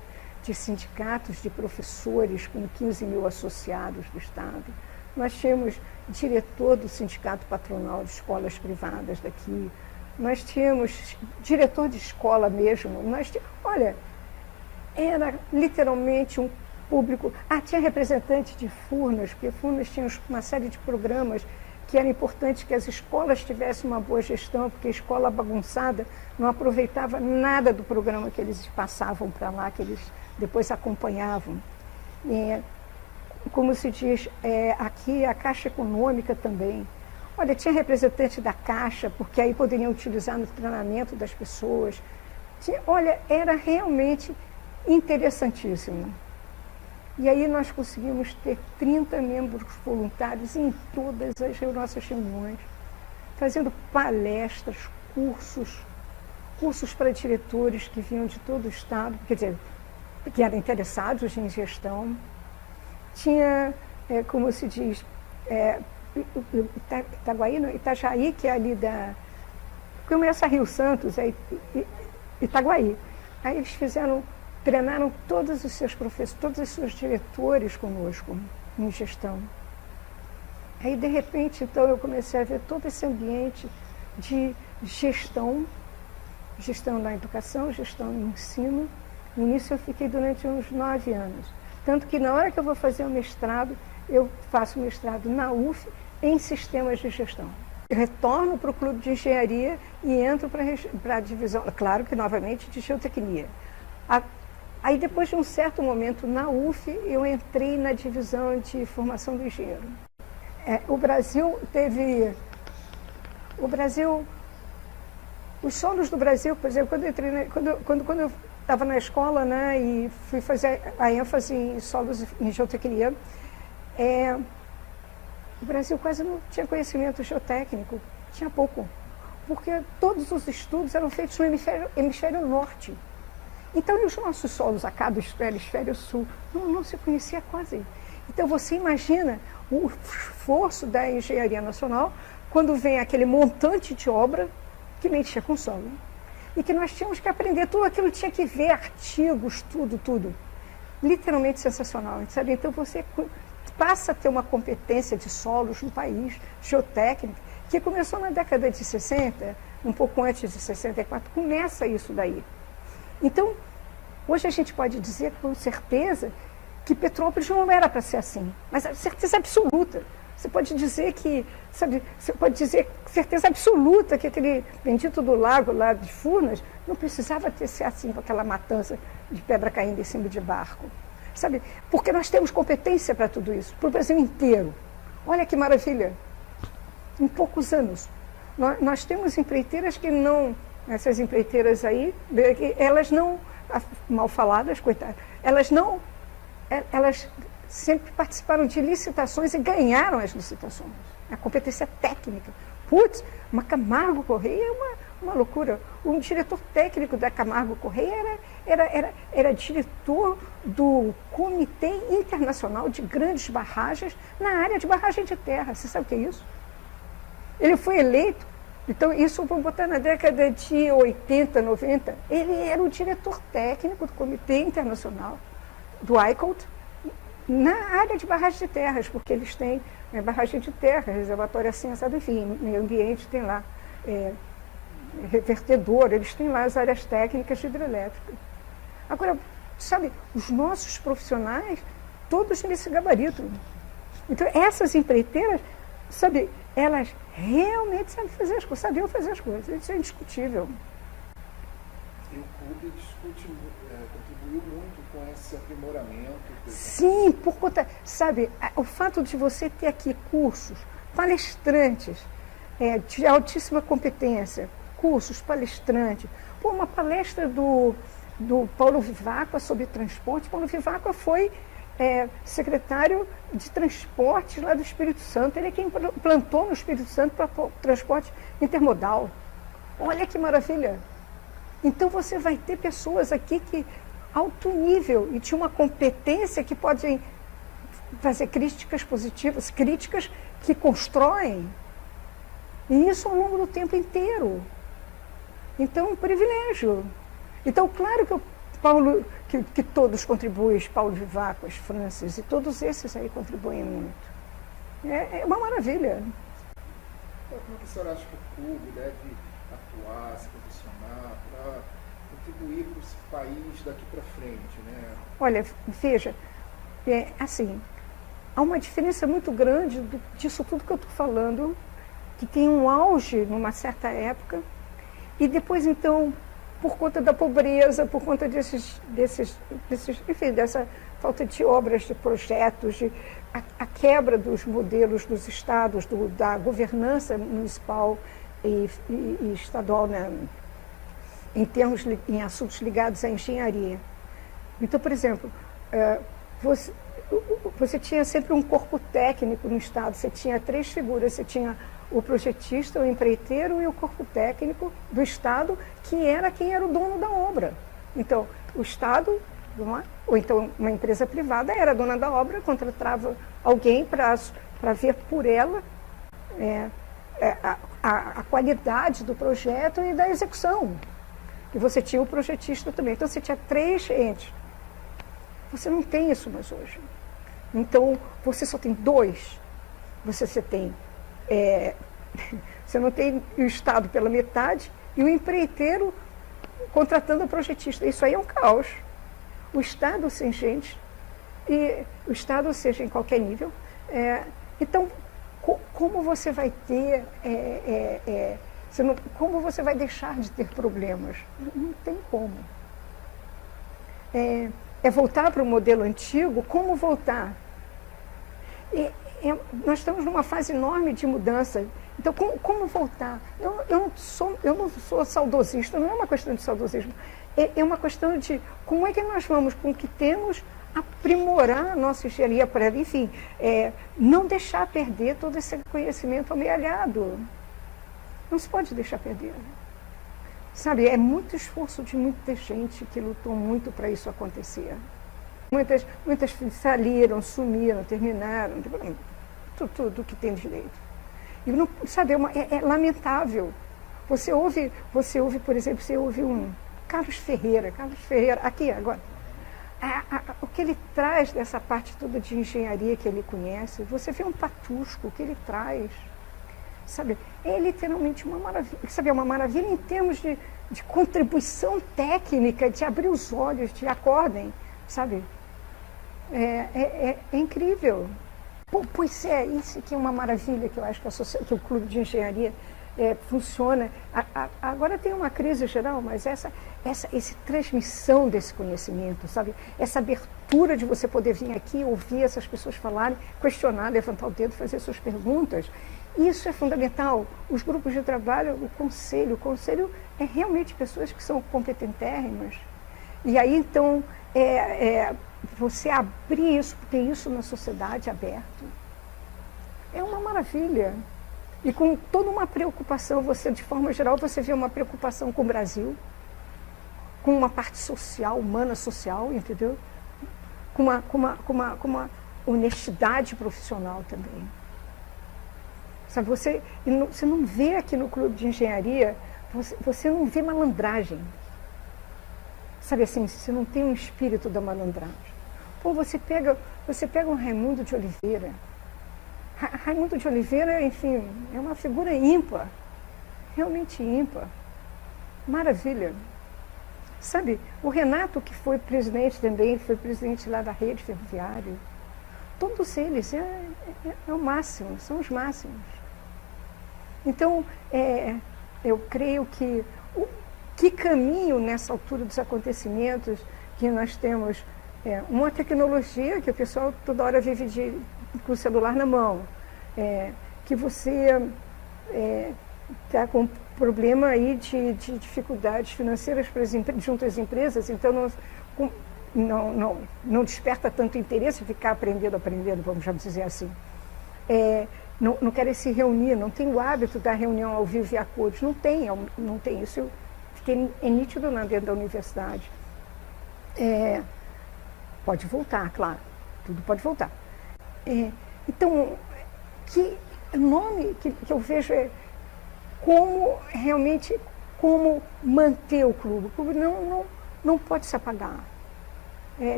sindicatos de professores com 15 mil associados do Estado. Nós tínhamos diretor do sindicato patronal de escolas privadas daqui. Nós tínhamos diretor de escola mesmo. Olha, era literalmente um público. Tinha representante de Furnas, porque Furnas tinha uma série de programas que era importante que as escolas tivessem uma boa gestão, porque a escola bagunçada não aproveitava nada do programa que eles passavam para lá, que eles depois acompanhavam. Como se diz, aqui a Caixa Econômica também. Olha, tinha representante da Caixa, porque aí poderiam utilizar no treinamento das pessoas. Olha, era realmente interessantíssimo. E aí nós conseguimos ter 30 membros voluntários em todas as nossas reuniões, fazendo palestras, cursos para diretores que vinham de todo o Estado, quer dizer, que eram interessados em gestão. Tinha, como se diz, Itajaí, que é ali começa Rio Santos, Itaguaí. Aí eles treinaram todos os seus professores, todos os seus diretores conosco em gestão. Aí, de repente, então, eu comecei a ver todo esse ambiente de gestão na educação, gestão no ensino. No início eu fiquei durante uns 9 anos. Tanto que na hora que eu vou fazer o mestrado, eu faço mestrado na UF em sistemas de gestão. Eu retorno para o clube de engenharia e entro para a divisão, claro que novamente, de geotecnia. Aí depois de um certo momento na UF, eu entrei na divisão de formação do engenheiro. Os solos do Brasil, por exemplo, quando eu estava na escola, né, e fui fazer a ênfase em solos em geotecnia, o Brasil quase não tinha conhecimento geotécnico, tinha pouco, porque todos os estudos eram feitos no hemisfério norte. Então, e os nossos solos, acá do hemisfério sul, não se conhecia quase. Então, você imagina o esforço da engenharia nacional quando vem aquele montante de obra que mexia com solo. E que nós tínhamos que aprender tudo aquilo, tinha que ver artigos, tudo. literalmente sensacional, sabe? Então você passa a ter uma competência de solos no país, geotécnica, que começou na década de 60, um pouco antes de 64, começa isso daí. Então, hoje a gente pode dizer com certeza que Petrópolis não era para ser assim, mas a certeza absoluta. Você pode dizer que, sabe, você pode dizer com certeza absoluta que aquele bendito do lago lá de Furnas não precisava ter sido assim, com aquela matança de pedra caindo em cima de barco. Sabe? Porque nós temos competência para tudo isso, para o Brasil inteiro. Olha que maravilha! Em poucos anos. Nós temos empreiteiras que não, essas empreiteiras aí, elas não, mal faladas, coitadas, elas sempre participaram de licitações e ganharam as licitações. A competência técnica. Putz, uma Camargo Correia é uma loucura. Um diretor técnico da Camargo Correia era diretor do Comitê Internacional de Grandes Barragens na área de barragem de terra. Você sabe o que é isso? Ele foi eleito, então isso vamos botar na década de 80, 90, ele era o diretor técnico do Comitê Internacional, do ICOT, na área de barragem de terras, porque eles têm barragem de terra, reservatório assim, sabe, enfim, meio ambiente tem lá, revertedor, eles têm lá as áreas técnicas de hidrelétrica. Agora, sabe, os nossos profissionais, todos nesse gabarito. Então, essas empreiteiras, sabe, elas realmente sabem fazer as coisas, sabiam fazer as coisas, isso é indiscutível. E o clube contribuiu muito com esse aprimoramento. Sim, por conta, sabe, o fato de você ter aqui cursos, palestrantes de altíssima competência, cursos, palestrantes. Pô, uma palestra do Paulo Viváqua sobre transporte. Paulo Viváqua foi secretário de transportes lá do Espírito Santo. Ele é quem plantou no Espírito Santo para transporte intermodal. Olha que maravilha! Então você vai ter pessoas aqui que alto nível e tinha uma competência que podem fazer críticas positivas, críticas que constroem. E isso ao longo do tempo inteiro. Então, um privilégio. Então, claro que todos contribuem, Paulo Viváqua, Francis, e todos esses aí contribuem muito. É uma maravilha. Então, como é que a senhora acha que o clube deve atuar, se posicionar para contribuir para esse país daqui para frente, né? Olha, veja, assim, há uma diferença muito grande disso tudo que eu estou falando, que tem um auge numa certa época, e depois, então, por conta da pobreza, por conta enfim, dessa falta de obras, de projetos, a quebra dos modelos dos estados, da governança municipal e estadual, né, em assuntos ligados à engenharia. Então, por exemplo, você tinha sempre um corpo técnico no Estado, você tinha 3 figuras, você tinha o projetista, o empreiteiro e o corpo técnico do Estado, que era quem era o dono da obra. Então, o Estado, ou então uma empresa privada, era a dona da obra, contratava alguém para ver por ela a qualidade do projeto e da execução. E você tinha o projetista também. Então, você tinha 3 entes. Você não tem isso mais hoje. Então, você só tem 2. Você tem... você não tem o Estado pela metade e o empreiteiro contratando o projetista. Isso aí é um caos. O Estado sem gente, e o Estado seja em qualquer nível. Então, como você vai ter... como você vai deixar de ter problemas? Não tem como. Voltar para o modelo antigo? Como voltar? Nós estamos numa fase enorme de mudança. Então, como voltar? Eu não sou saudosista, não é uma questão de saudosismo. É uma questão de como é que nós vamos, com o que temos, aprimorar a nossa engenharia para, enfim, não deixar perder todo esse conhecimento amealhado. Não se pode deixar perder. Sabe, é muito esforço de muita gente que lutou muito para isso acontecer. Muitas faliram, sumiram, terminaram, tudo que tem direito. E não, sabe, é lamentável. Você ouve, por exemplo, um Carlos Ferreira, aqui agora. o que ele traz dessa parte toda de engenharia que ele conhece, você vê um patusco, o que ele traz, sabe? É literalmente uma maravilha, sabe? É uma maravilha em termos de contribuição técnica, de abrir os olhos, de acordem, sabe? É incrível. Pois é, isso que é uma maravilha que eu acho que o Clube de Engenharia funciona. Agora tem uma crise geral, mas essa transmissão desse conhecimento, sabe? Essa abertura de você poder vir aqui, ouvir essas pessoas falarem, questionar, levantar o dedo, fazer suas perguntas, isso é fundamental. Os grupos de trabalho, o conselho é realmente pessoas que são competentérrimas. E aí, então, você abrir isso, ter isso na sociedade aberto, é uma maravilha. E com toda uma preocupação, você, de forma geral, você vê uma preocupação com o Brasil, com uma parte social, humana social, entendeu? Com uma honestidade profissional também. Sabe, você não vê aqui no Clube de Engenharia, você não vê malandragem. Sabe assim, você não tem um espírito da malandragem. Pô, você pega um Raimundo de Oliveira. Raimundo de Oliveira, enfim, é uma figura ímpar, realmente ímpar. Maravilha. Sabe, o Renato, que foi presidente também, foi presidente lá da rede ferroviária, todos eles é o máximo, são os máximos. Então, eu creio que caminho nessa altura dos acontecimentos que nós temos uma tecnologia que o pessoal toda hora vive com o celular na mão, que você está com problema aí de dificuldades financeiras junto às empresas, então não desperta tanto interesse ficar aprendendo, vamos já dizer assim. Não querem se reunir, não tem o hábito da reunião ao vivo e a cores, não tem isso, é nítido dentro da universidade. Pode voltar, claro, tudo pode voltar. Então, o nome que eu vejo é como manter o clube. O clube não pode se apagar.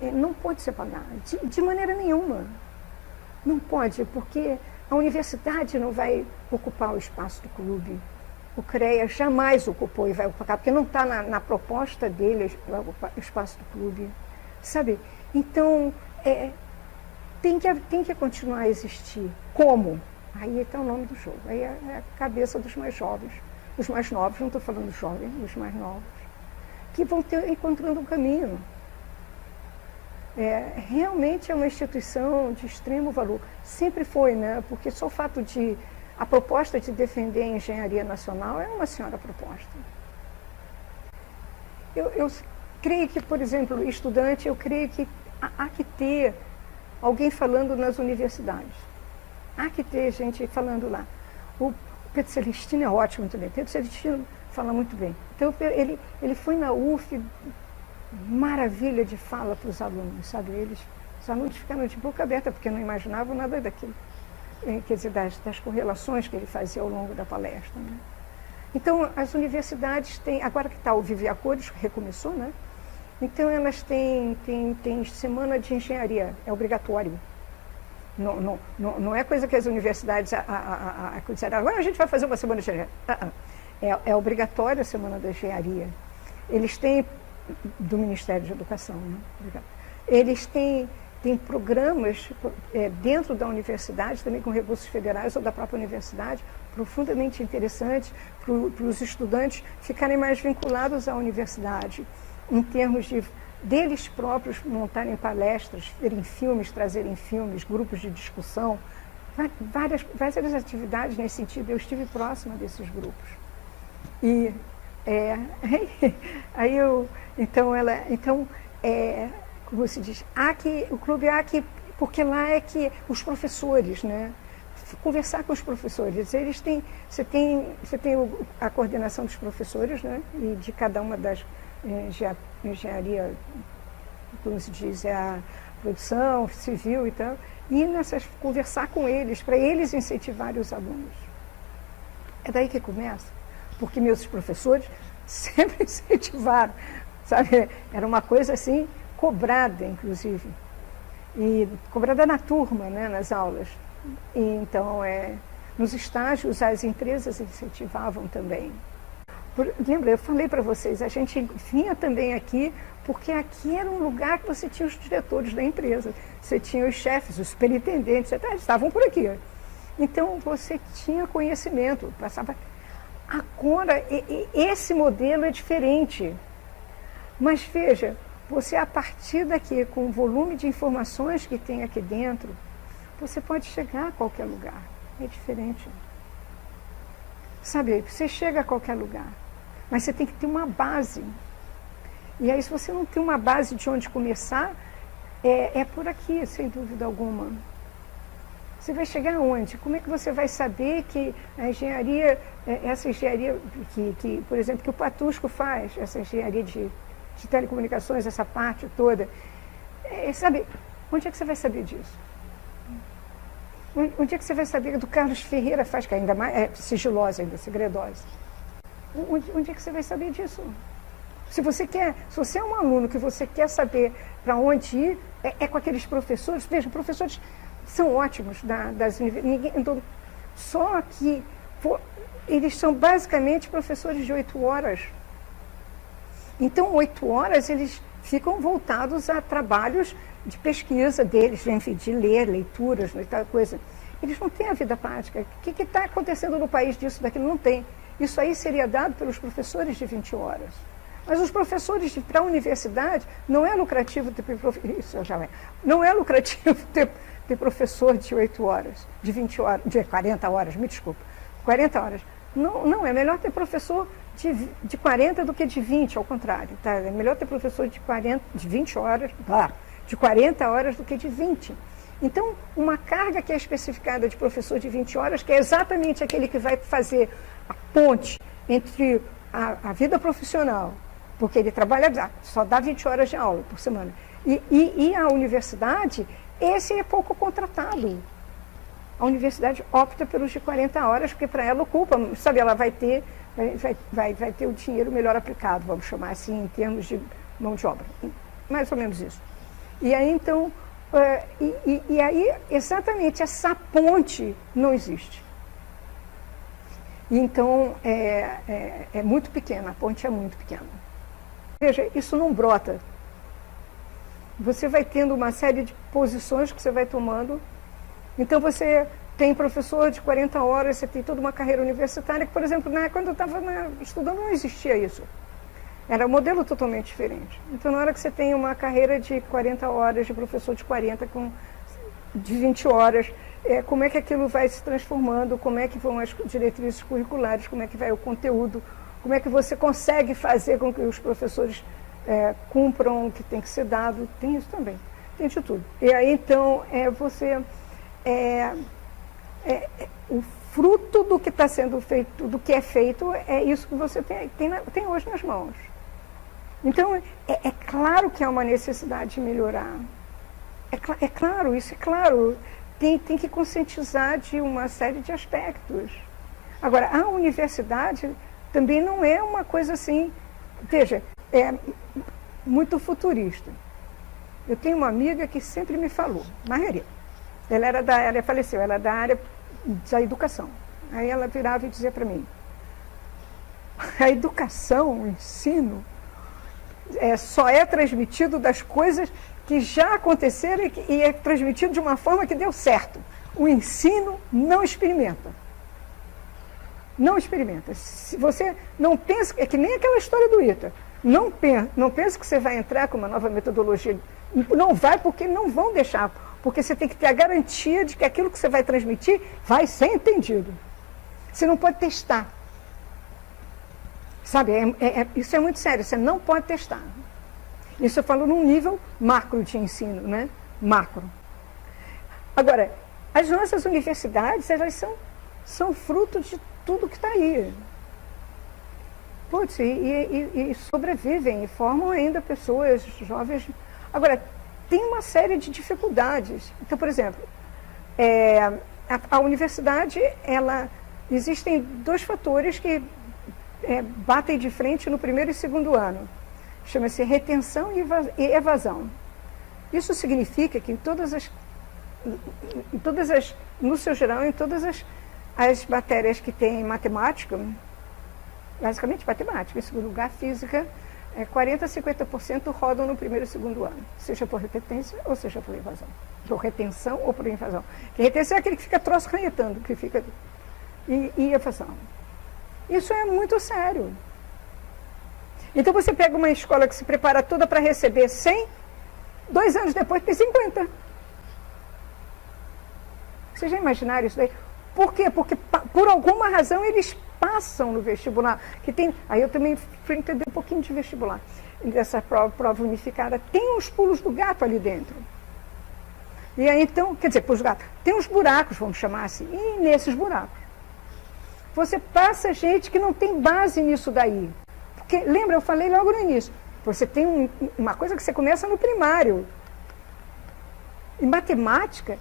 Não pode se apagar, de maneira nenhuma. Não pode, porque a universidade não vai ocupar o espaço do clube. O CREA jamais ocupou e vai ocupar, porque não está na proposta dele o espaço do clube. Sabe? Então, tem que continuar a existir. Como? Aí está o nome do jogo. Aí é a cabeça dos mais jovens. Os mais novos, não estou falando dos jovens, os mais novos, que vão encontrando um caminho. Realmente é uma instituição de extremo valor. Sempre foi, né? Porque só o fato a proposta de defender a engenharia nacional é uma senhora proposta. Eu creio que, por exemplo, estudante, eu creio que há que ter alguém falando nas universidades. Há que ter gente falando lá. O Pedro Celestino é ótimo também. Pedro Celestino fala muito bem. Então, ele foi na UF, maravilha de fala para os alunos, sabe? Os alunos ficaram de boca aberta, porque não imaginavam nada daquilo. Quer dizer, das correlações que ele fazia ao longo da palestra. Né? Então, as universidades têm, agora que está o Viver a Cores, recomeçou, né? Então, elas têm semana de engenharia, é obrigatório. Não é coisa que as universidades disseram, agora a gente vai fazer uma semana de engenharia. É obrigatória a semana da engenharia. Eles têm, do Ministério de Educação, né? Eles têm programas dentro da universidade, também com recursos federais ou da própria universidade, profundamente interessantes para os estudantes ficarem mais vinculados à universidade, em termos de deles próprios montarem palestras, verem filmes, trazerem filmes, grupos de discussão, várias atividades nesse sentido. Eu estive próxima desses grupos. E como se diz, o clube porque lá é que os professores, né? Conversar com os professores, você tem a coordenação dos professores, né? E de cada uma das engenharia, como se diz, a produção civil e tal, e conversar com eles, para eles incentivarem os alunos. É daí que começa, porque meus professores sempre incentivaram, sabe? Era uma coisa assim, cobrada, inclusive, e cobrada na turma, né, nas aulas. E, então, nos estágios, as empresas incentivavam também. Lembra, eu falei para vocês, a gente vinha também aqui, porque aqui era um lugar que você tinha os diretores da empresa, você tinha os chefes, os superintendentes, eles estavam por aqui. Então, você tinha conhecimento, passava. Agora, esse modelo é diferente. Mas veja, você a partir daqui, com o volume de informações que tem aqui dentro, você pode chegar a qualquer lugar. É diferente. Sabe, você chega a qualquer lugar, mas você tem que ter uma base. E aí, se você não tem uma base de onde começar, é por aqui, sem dúvida alguma. Você vai chegar aonde? Como é que você vai saber que a engenharia, essa engenharia que, por exemplo, que o Patusco faz, essa engenharia de telecomunicações, essa parte toda, sabe, onde é que você vai saber disso? Onde é que você vai saber do Carlos Ferreira faz, que ainda mais é sigilosa, ainda segredosa? Onde é que você vai saber disso? Se você é um aluno que você quer saber para onde ir, é com aqueles professores. Veja, professores são ótimos das universidades, então, só que eles são basicamente professores de 8 horas. Então, 8 horas eles ficam voltados a trabalhos de pesquisa deles, enfim, de ler, leituras, e tal coisa. Eles não têm a vida prática. O que está acontecendo no país disso, daquilo? Não tem. Isso aí seria dado pelos professores de 20 horas. Mas os professores para a universidade, não é lucrativo ter isso já não é lucrativo ter professor de 8 horas, de 20 horas, de 40 horas, me desculpa, 40 horas. Não, é melhor ter professor de 40 do que de 20, ao contrário. Tá? É melhor ter professor de 20 horas, de 40 horas do que de 20. Então, uma carga que é especificada de professor de 20 horas, que é exatamente aquele que vai fazer a ponte entre a vida profissional, porque ele trabalha, só dá 20 horas de aula por semana, e a universidade, esse é pouco contratado. A universidade opta pelos de 40 horas, porque para ela ocupa, sabe, ela vai ter o dinheiro melhor aplicado, vamos chamar assim, em termos de mão de obra. Mais ou menos isso. E aí, então, aí, exatamente, essa ponte não existe. Então, é muito pequena, a ponte é muito pequena. Veja, isso não brota. Você vai tendo uma série de posições que você vai tomando. Então, você tem professor de 40 horas, você tem toda uma carreira universitária, que, por exemplo, quando eu estava estudando, não existia isso. Era um modelo totalmente diferente. Então, na hora que você tem uma carreira de 40 horas, de professor de 40, de 20 horas, como é que aquilo vai se transformando, como é que vão as diretrizes curriculares, como é que vai o conteúdo, como é que você consegue fazer com que os professores cumpram o que tem que ser dado. Tem isso também, tem de tudo. E aí, então, o fruto do que está sendo feito, do que é feito, é isso que você tem hoje nas mãos. Então, é claro que há uma necessidade de melhorar. É claro, isso é claro. Tem que conscientizar de uma série de aspectos. Agora, a universidade também não é uma coisa assim, veja, é muito futurista. Eu tenho uma amiga que sempre me falou, Maria, ela faleceu, ela é da área da educação. Aí ela virava e dizia para mim, a educação, o ensino, só é transmitido das coisas que já aconteceram e é transmitido de uma forma que deu certo. O ensino não experimenta. Não experimenta. Se você não pensa, é que nem aquela história do ITA, não pensa que você vai entrar com uma nova metodologia. Não vai, porque não vão deixar. Porque você tem que ter a garantia de que aquilo que você vai transmitir vai ser entendido. Você não pode testar. Sabe, isso é muito sério, você não pode testar. Isso eu falo num nível macro de ensino, né? Macro. Agora, as nossas universidades, elas são fruto de tudo que está aí. Putz, e sobrevivem, e formam ainda pessoas jovens. Agora, tem uma série de dificuldades. Então, por exemplo, a universidade, existem 2 fatores que batem de frente no primeiro e segundo ano. chama-se retenção e evasão. Isso significa que no seu geral, em todas as matérias que tem matemática, basicamente matemática, em segundo lugar física, 40% a 50% rodam no primeiro e segundo ano, seja por repetência ou seja por evasão, por retenção ou por evasão. Que retenção é aquele que fica troço ranhetando, que fica e evasão. Isso é muito sério. Então você pega uma escola que se prepara toda para receber 100, 2 anos depois tem 50. Vocês já imaginaram isso daí? Por quê? Porque por alguma razão eles passam no vestibular. Que tem, aí eu também fui entender um pouquinho de vestibular. Dessa prova unificada, tem uns pulos do gato ali dentro. E aí então, quer dizer, pulos do gato, tem uns buracos, vamos chamar assim, e nesses buracos você passa gente que não tem base nisso daí. Porque, lembra, eu falei logo no início, você tem uma coisa que você começa no primário. E matemática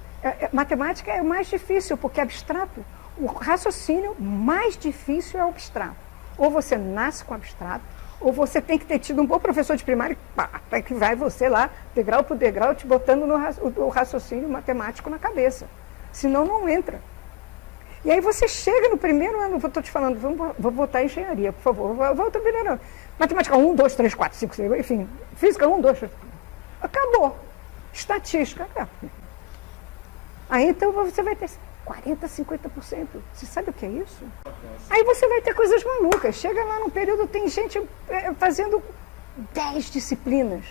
é o mais difícil, porque é abstrato. O raciocínio mais difícil é o abstrato. Ou você nasce com abstrato, ou você tem que ter tido um bom professor de primário, que vai você lá, degrau por degrau, te botando o raciocínio matemático na cabeça. Senão não entra. E aí você chega no primeiro ano, estou te falando, vou botar engenharia, por favor, volta no primeiro ano. Matemática 1, 2, 3, 4, 5, 6, enfim, física 1, 2, 3, acabou. Estatística, acabou. Aí então você vai ter 40%, 50%. Você sabe o que é isso? Aí você vai ter coisas malucas. Chega lá no período, tem gente fazendo 10 disciplinas.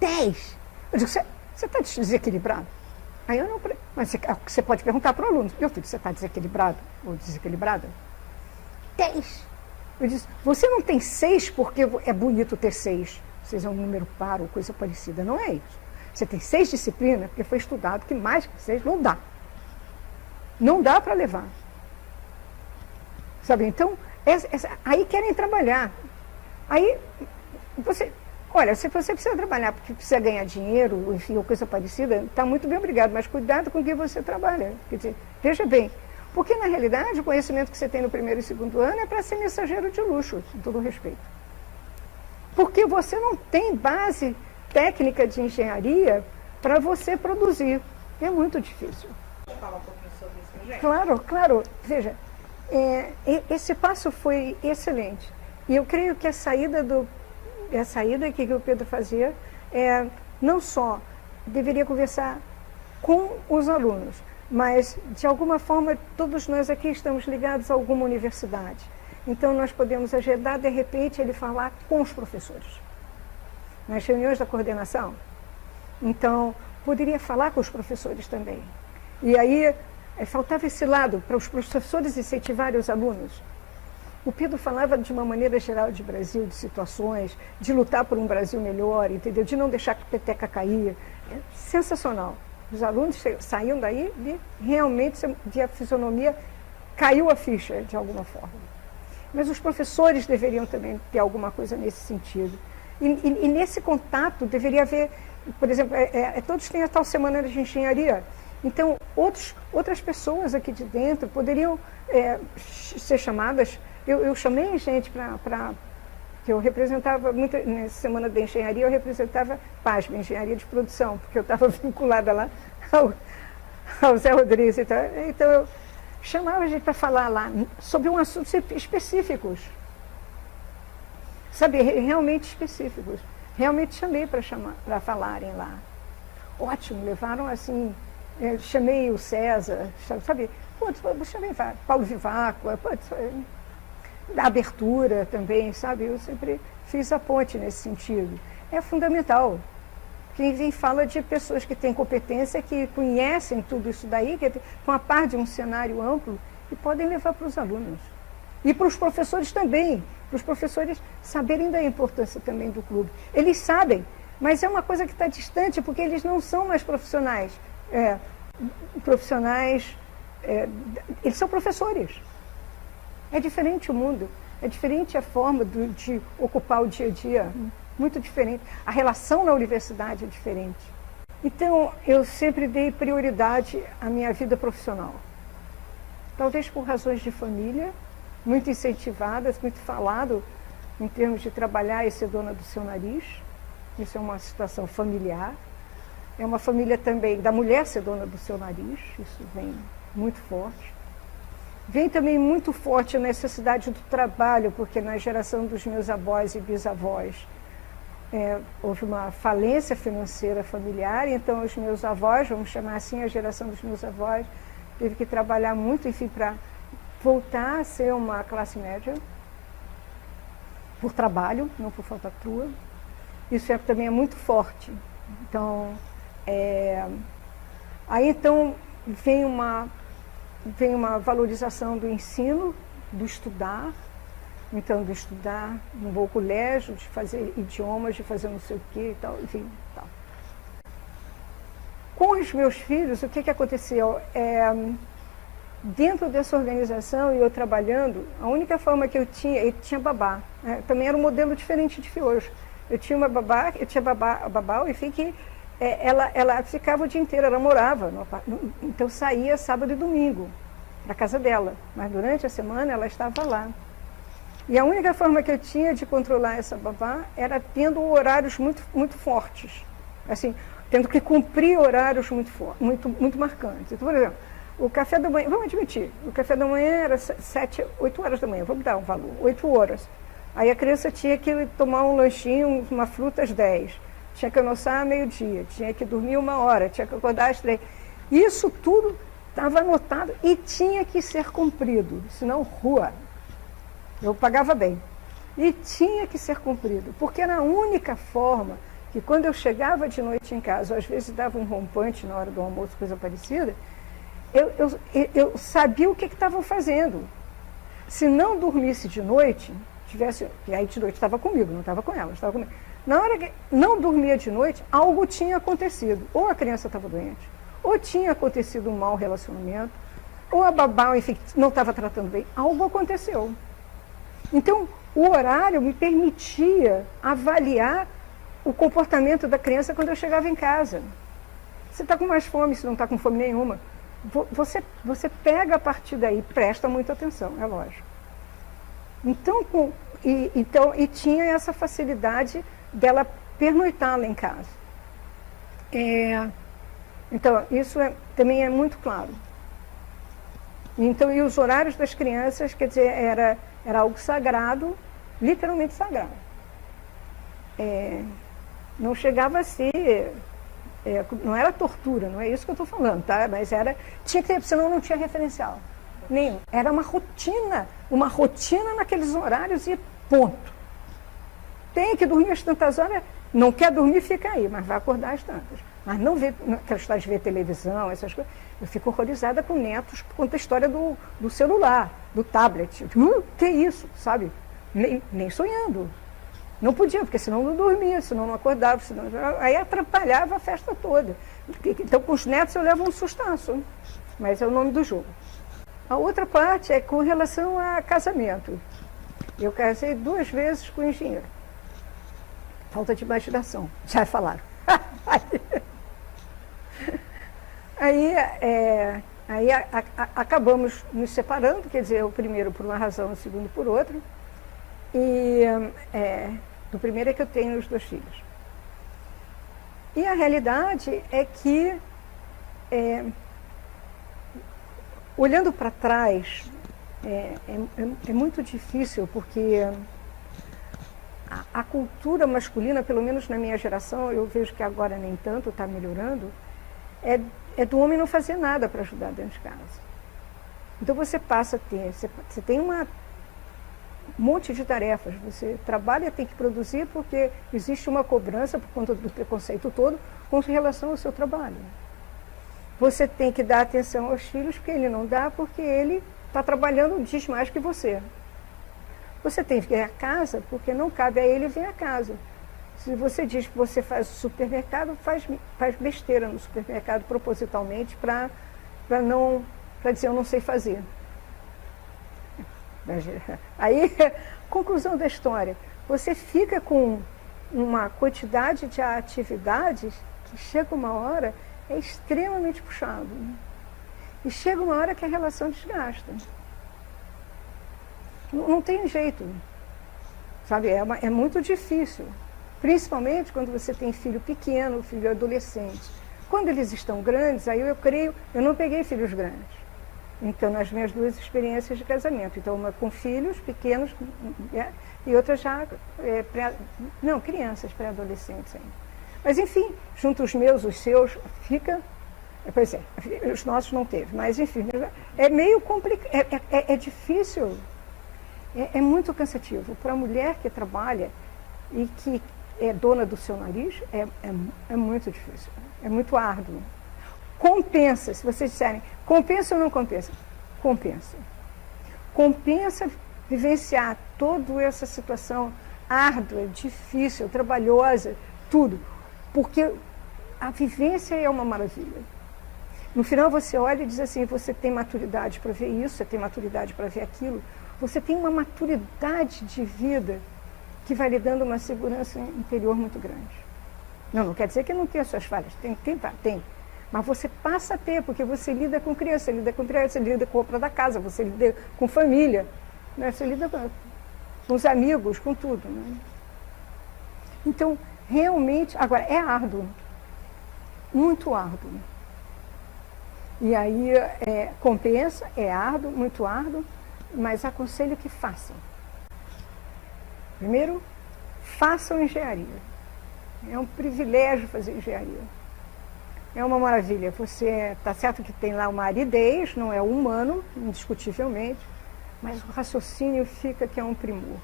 10. Eu digo, você está desequilibrado? Aí eu não. Mas você pode perguntar para o aluno, meu filho, você está desequilibrado ou desequilibrada? 10. Eu disse, você não tem 6 porque é bonito ter 6. 6 é um número par ou coisa parecida. Não é isso. Você tem 6 disciplinas, porque foi estudado que mais que 6 não dá. Não dá para levar. Sabe, então, aí querem trabalhar. Aí, olha, se você precisa trabalhar porque precisa ganhar dinheiro, enfim, ou coisa parecida, está muito bem, obrigado, mas cuidado com quem você trabalha. Quer dizer, veja bem, porque na realidade o conhecimento que você tem no primeiro e segundo ano é para ser mensageiro de luxo, com todo respeito. Porque você não tem base técnica de engenharia para você produzir. É muito difícil. Pode falar um pouquinho sobre isso pra gente? Claro, claro. Veja, esse passo foi excelente. E eu creio que a saída que o Pedro fazia não só deveria conversar com os alunos, mas, de alguma forma, todos nós aqui estamos ligados a alguma universidade. Então, nós podemos agendar, de repente, ele falar com os professores. Nas reuniões da coordenação. Então, poderia falar com os professores também. E aí, faltava esse lado, para os professores incentivarem os alunos. O Pedro falava de uma maneira geral de Brasil, de situações, de lutar por um Brasil melhor, entendeu? De não deixar que a peteca cair. É sensacional. Os alunos saíam daí e realmente, de a fisionomia, caiu a ficha, de alguma forma. Mas os professores deveriam também ter alguma coisa nesse sentido. E nesse contato deveria haver, por exemplo, todos têm a tal semana de engenharia. Então, outras pessoas aqui de dentro poderiam ser chamadas. Eu chamei gente para que eu representava, nessa semana de engenharia, eu representava PASB, Engenharia de Produção, porque eu estava vinculada lá ao Zé Rodrigues. Então, eu chamava a gente para falar lá sobre um assunto específicos. Sabe, realmente específicos. Realmente chamei para falarem lá. Ótimo, levaram assim, chamei o César, sabe, chamei Paulo Vivaco, da abertura também, sabe, eu sempre fiz a ponte nesse sentido. É fundamental. Quem fala de pessoas que têm competência, que conhecem tudo isso daí, que estão a par de um cenário amplo e podem levar para os alunos. E para os professores também, para os professores saberem da importância também do clube. Eles sabem, mas é uma coisa que está distante, porque eles não são mais profissionais. Eles são professores. É diferente o mundo, é diferente a forma de ocupar o dia a dia, muito diferente. A relação na universidade é diferente. Então, eu sempre dei prioridade à minha vida profissional. Talvez por razões de família, muito incentivadas, muito falado, em termos de trabalhar e ser dona do seu nariz. Isso é uma situação familiar. É uma família também da mulher ser dona do seu nariz, isso vem muito forte. Vem também muito forte a necessidade do trabalho, porque na geração dos meus avós e bisavós houve uma falência financeira familiar, então os meus avós, vamos chamar assim, a geração dos meus avós, teve que trabalhar muito, enfim, para voltar a ser uma classe média, por trabalho, não por falcatrua. Isso também é muito forte. Então, aí então vem uma valorização do ensino, do estudar. Então, de estudar, não vou ao colégio, de fazer idiomas, de fazer não sei o quê e tal, enfim, tal. Com os meus filhos, o que aconteceu? Dentro dessa organização e eu trabalhando, a única forma que eu tinha babá. Também era um modelo diferente de hoje. Eu tinha uma babá, babá, enfim, que ela ficava o dia inteiro, ela morava, então saía sábado e domingo para casa dela, mas durante a semana ela estava lá. E a única forma que eu tinha de controlar essa babá era tendo horários muito fortes, assim, tendo que cumprir horários muito marcantes. Então, por exemplo, o café da manhã, vamos admitir, o café da manhã era 7, 8 horas da manhã, vamos dar um valor, 8 horas. Aí a criança tinha que tomar um lanchinho, uma fruta às 10, tinha que almoçar à meio-dia, tinha que dormir 1 hora, tinha que acordar às 3. Isso tudo estava anotado e tinha que ser cumprido, senão rua. Eu pagava bem. E tinha que ser cumprido, porque era a única forma que quando eu chegava de noite em casa, ou às vezes dava um rompante na hora do almoço, coisa parecida, eu sabia o que estavam fazendo. Se não dormisse de noite, e aí de noite estava comigo, não estava com ela, estava comigo. Na hora que não dormia de noite, algo tinha acontecido. Ou a criança estava doente, ou tinha acontecido um mau relacionamento, ou a babá, enfim, não estava tratando bem. Algo aconteceu. Então, o horário me permitia avaliar o comportamento da criança quando eu chegava em casa. Você está com mais fome, se não está com fome nenhuma. Você pega a partir daí, presta muita atenção, é lógico. Então, e tinha essa facilidade dela pernoitar lá em casa. Então, isso também é muito claro. Então, e os horários das crianças, quer dizer, era algo sagrado, literalmente sagrado. Não chegava a ser, não era tortura, não é isso que eu estou falando, tá? Mas tinha que ter, senão não tinha referencial nenhum. Era uma rotina naqueles horários e ponto. Tem que dormir às tantas horas, não quer dormir, fica aí, mas vai acordar às tantas. Mas não vê, aquela história de ver televisão, essas coisas. Eu fico horrorizada com netos por conta da história do celular, do tablet. Que isso, sabe? Nem sonhando. Não podia, porque senão não dormia, senão não acordava, aí atrapalhava a festa toda. Então, com os netos eu levo um sustaço, mas é o nome do jogo. A outra parte é com relação a casamento. Eu casei 2 vezes com engenheiro. Falta de imaginação, já falaram. Aí acabamos nos separando, quer dizer, o primeiro por uma razão, o segundo por outra. E do primeiro é que eu tenho os 2 filhos. E a realidade é que, olhando para trás, é muito difícil, porque a cultura masculina, pelo menos na minha geração, eu vejo que agora nem tanto, está melhorando, é do homem não fazer nada para ajudar dentro de casa. Então você passa a ter, você tem um monte de tarefas, você trabalha, tem que produzir, porque existe uma cobrança, por conta do preconceito todo, com relação ao seu trabalho. Você tem que dar atenção aos filhos, porque ele não dá, porque ele está trabalhando, diz mais que você. Você tem que ir à casa, porque não cabe a ele vir à casa. Se você diz que você faz supermercado, faz besteira no supermercado propositalmente para dizer eu não sei fazer. Aí, conclusão da história, você fica com uma quantidade de atividades que chega uma hora, é extremamente puxado. E chega uma hora que a relação desgasta. Não tem jeito. sabe? É muito difícil, principalmente quando você tem filho pequeno, filho adolescente. Quando eles estão grandes, aí eu creio, eu não peguei filhos grandes. Então, nas minhas duas experiências de casamento. Então, uma com filhos pequenos e outra já, crianças, pré-adolescentes ainda. Mas, enfim, junto os meus, os seus, fica... Pois é, os nossos não teve, mas, enfim, é meio complicado, é difícil, é muito cansativo. Para a mulher que trabalha e que é dona do seu nariz, é muito difícil, é muito árduo. Compensa, se vocês disserem, compensa ou não compensa? Compensa. Compensa vivenciar toda essa situação árdua, difícil, trabalhosa, tudo. Porque a vivência é uma maravilha. No final você olha e diz assim, você tem maturidade para ver isso, você tem maturidade para ver aquilo, você tem uma maturidade de vida que vai lhe dando uma segurança interior muito grande. Não quer dizer que não tenha suas falhas, tem. Mas você passa a ter, porque você lida com criança, você lida com a obra da casa, você lida com família, né? Você lida com os amigos, com tudo. Né? Então, realmente, agora, é árduo, muito árduo. E aí, compensa, é árduo, muito árduo, mas aconselho que façam. Primeiro, façam engenharia. É um privilégio fazer engenharia. É uma maravilha. Você está certo que tem lá uma aridez, não é humano, indiscutivelmente, mas o raciocínio fica que é um primor.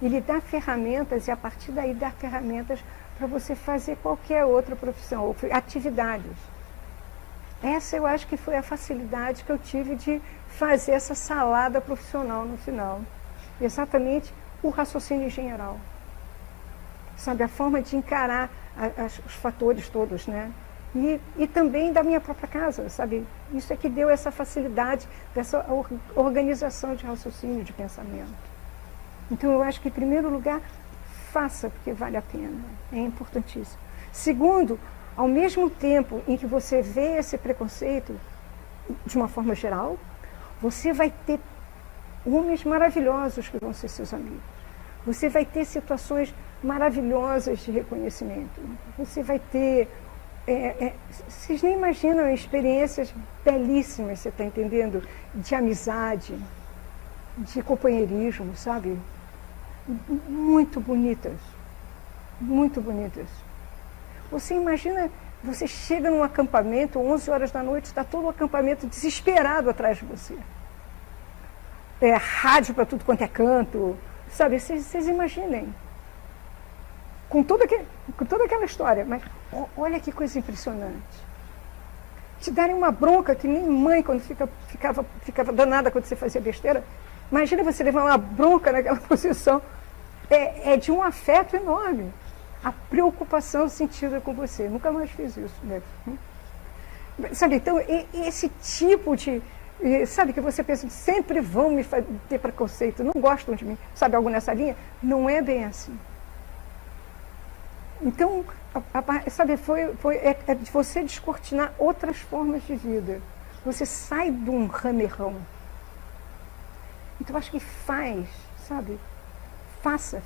E lhe dá ferramentas, e a partir daí dá ferramentas para você fazer qualquer outra profissão, ou atividades. Essa eu acho que foi a facilidade que eu tive de fazer essa salada profissional no final. Exatamente o raciocínio geral. Sabe, a forma de encarar os fatores todos, né? E também da minha própria casa, sabe? Isso é que deu essa facilidade, dessa organização de raciocínio, de pensamento. Então, eu acho que, em primeiro lugar, faça, porque vale a pena. É importantíssimo. Segundo, ao mesmo tempo em que você vê esse preconceito, de uma forma geral, você vai ter homens maravilhosos que vão ser seus amigos. Você vai ter situações maravilhosas de reconhecimento. Você vai ter... vocês nem imaginam experiências belíssimas, você está entendendo? De amizade, de companheirismo, sabe? Muito bonitas. Muito bonitas. Você imagina, você chega num acampamento, 11 horas da noite, está todo o acampamento desesperado atrás de você. Rádio para tudo quanto é canto, sabe? Vocês imaginem. Com toda aquela história, mas olha que coisa impressionante. Te darem uma bronca que nem mãe, quando ficava danada quando você fazia besteira. Imagina você levar uma bronca naquela posição. É de um afeto enorme. A preocupação sentida com você. Nunca mais fiz isso, né? Sabe, então, esse tipo de... Sabe, que você pensa, sempre vão me ter preconceito, não gostam de mim. Sabe, algo nessa linha? Não é bem assim. Então, sabe, é de você descortinar outras formas de vida. Você sai de um ramerrão. Então, acho que sabe? Faça.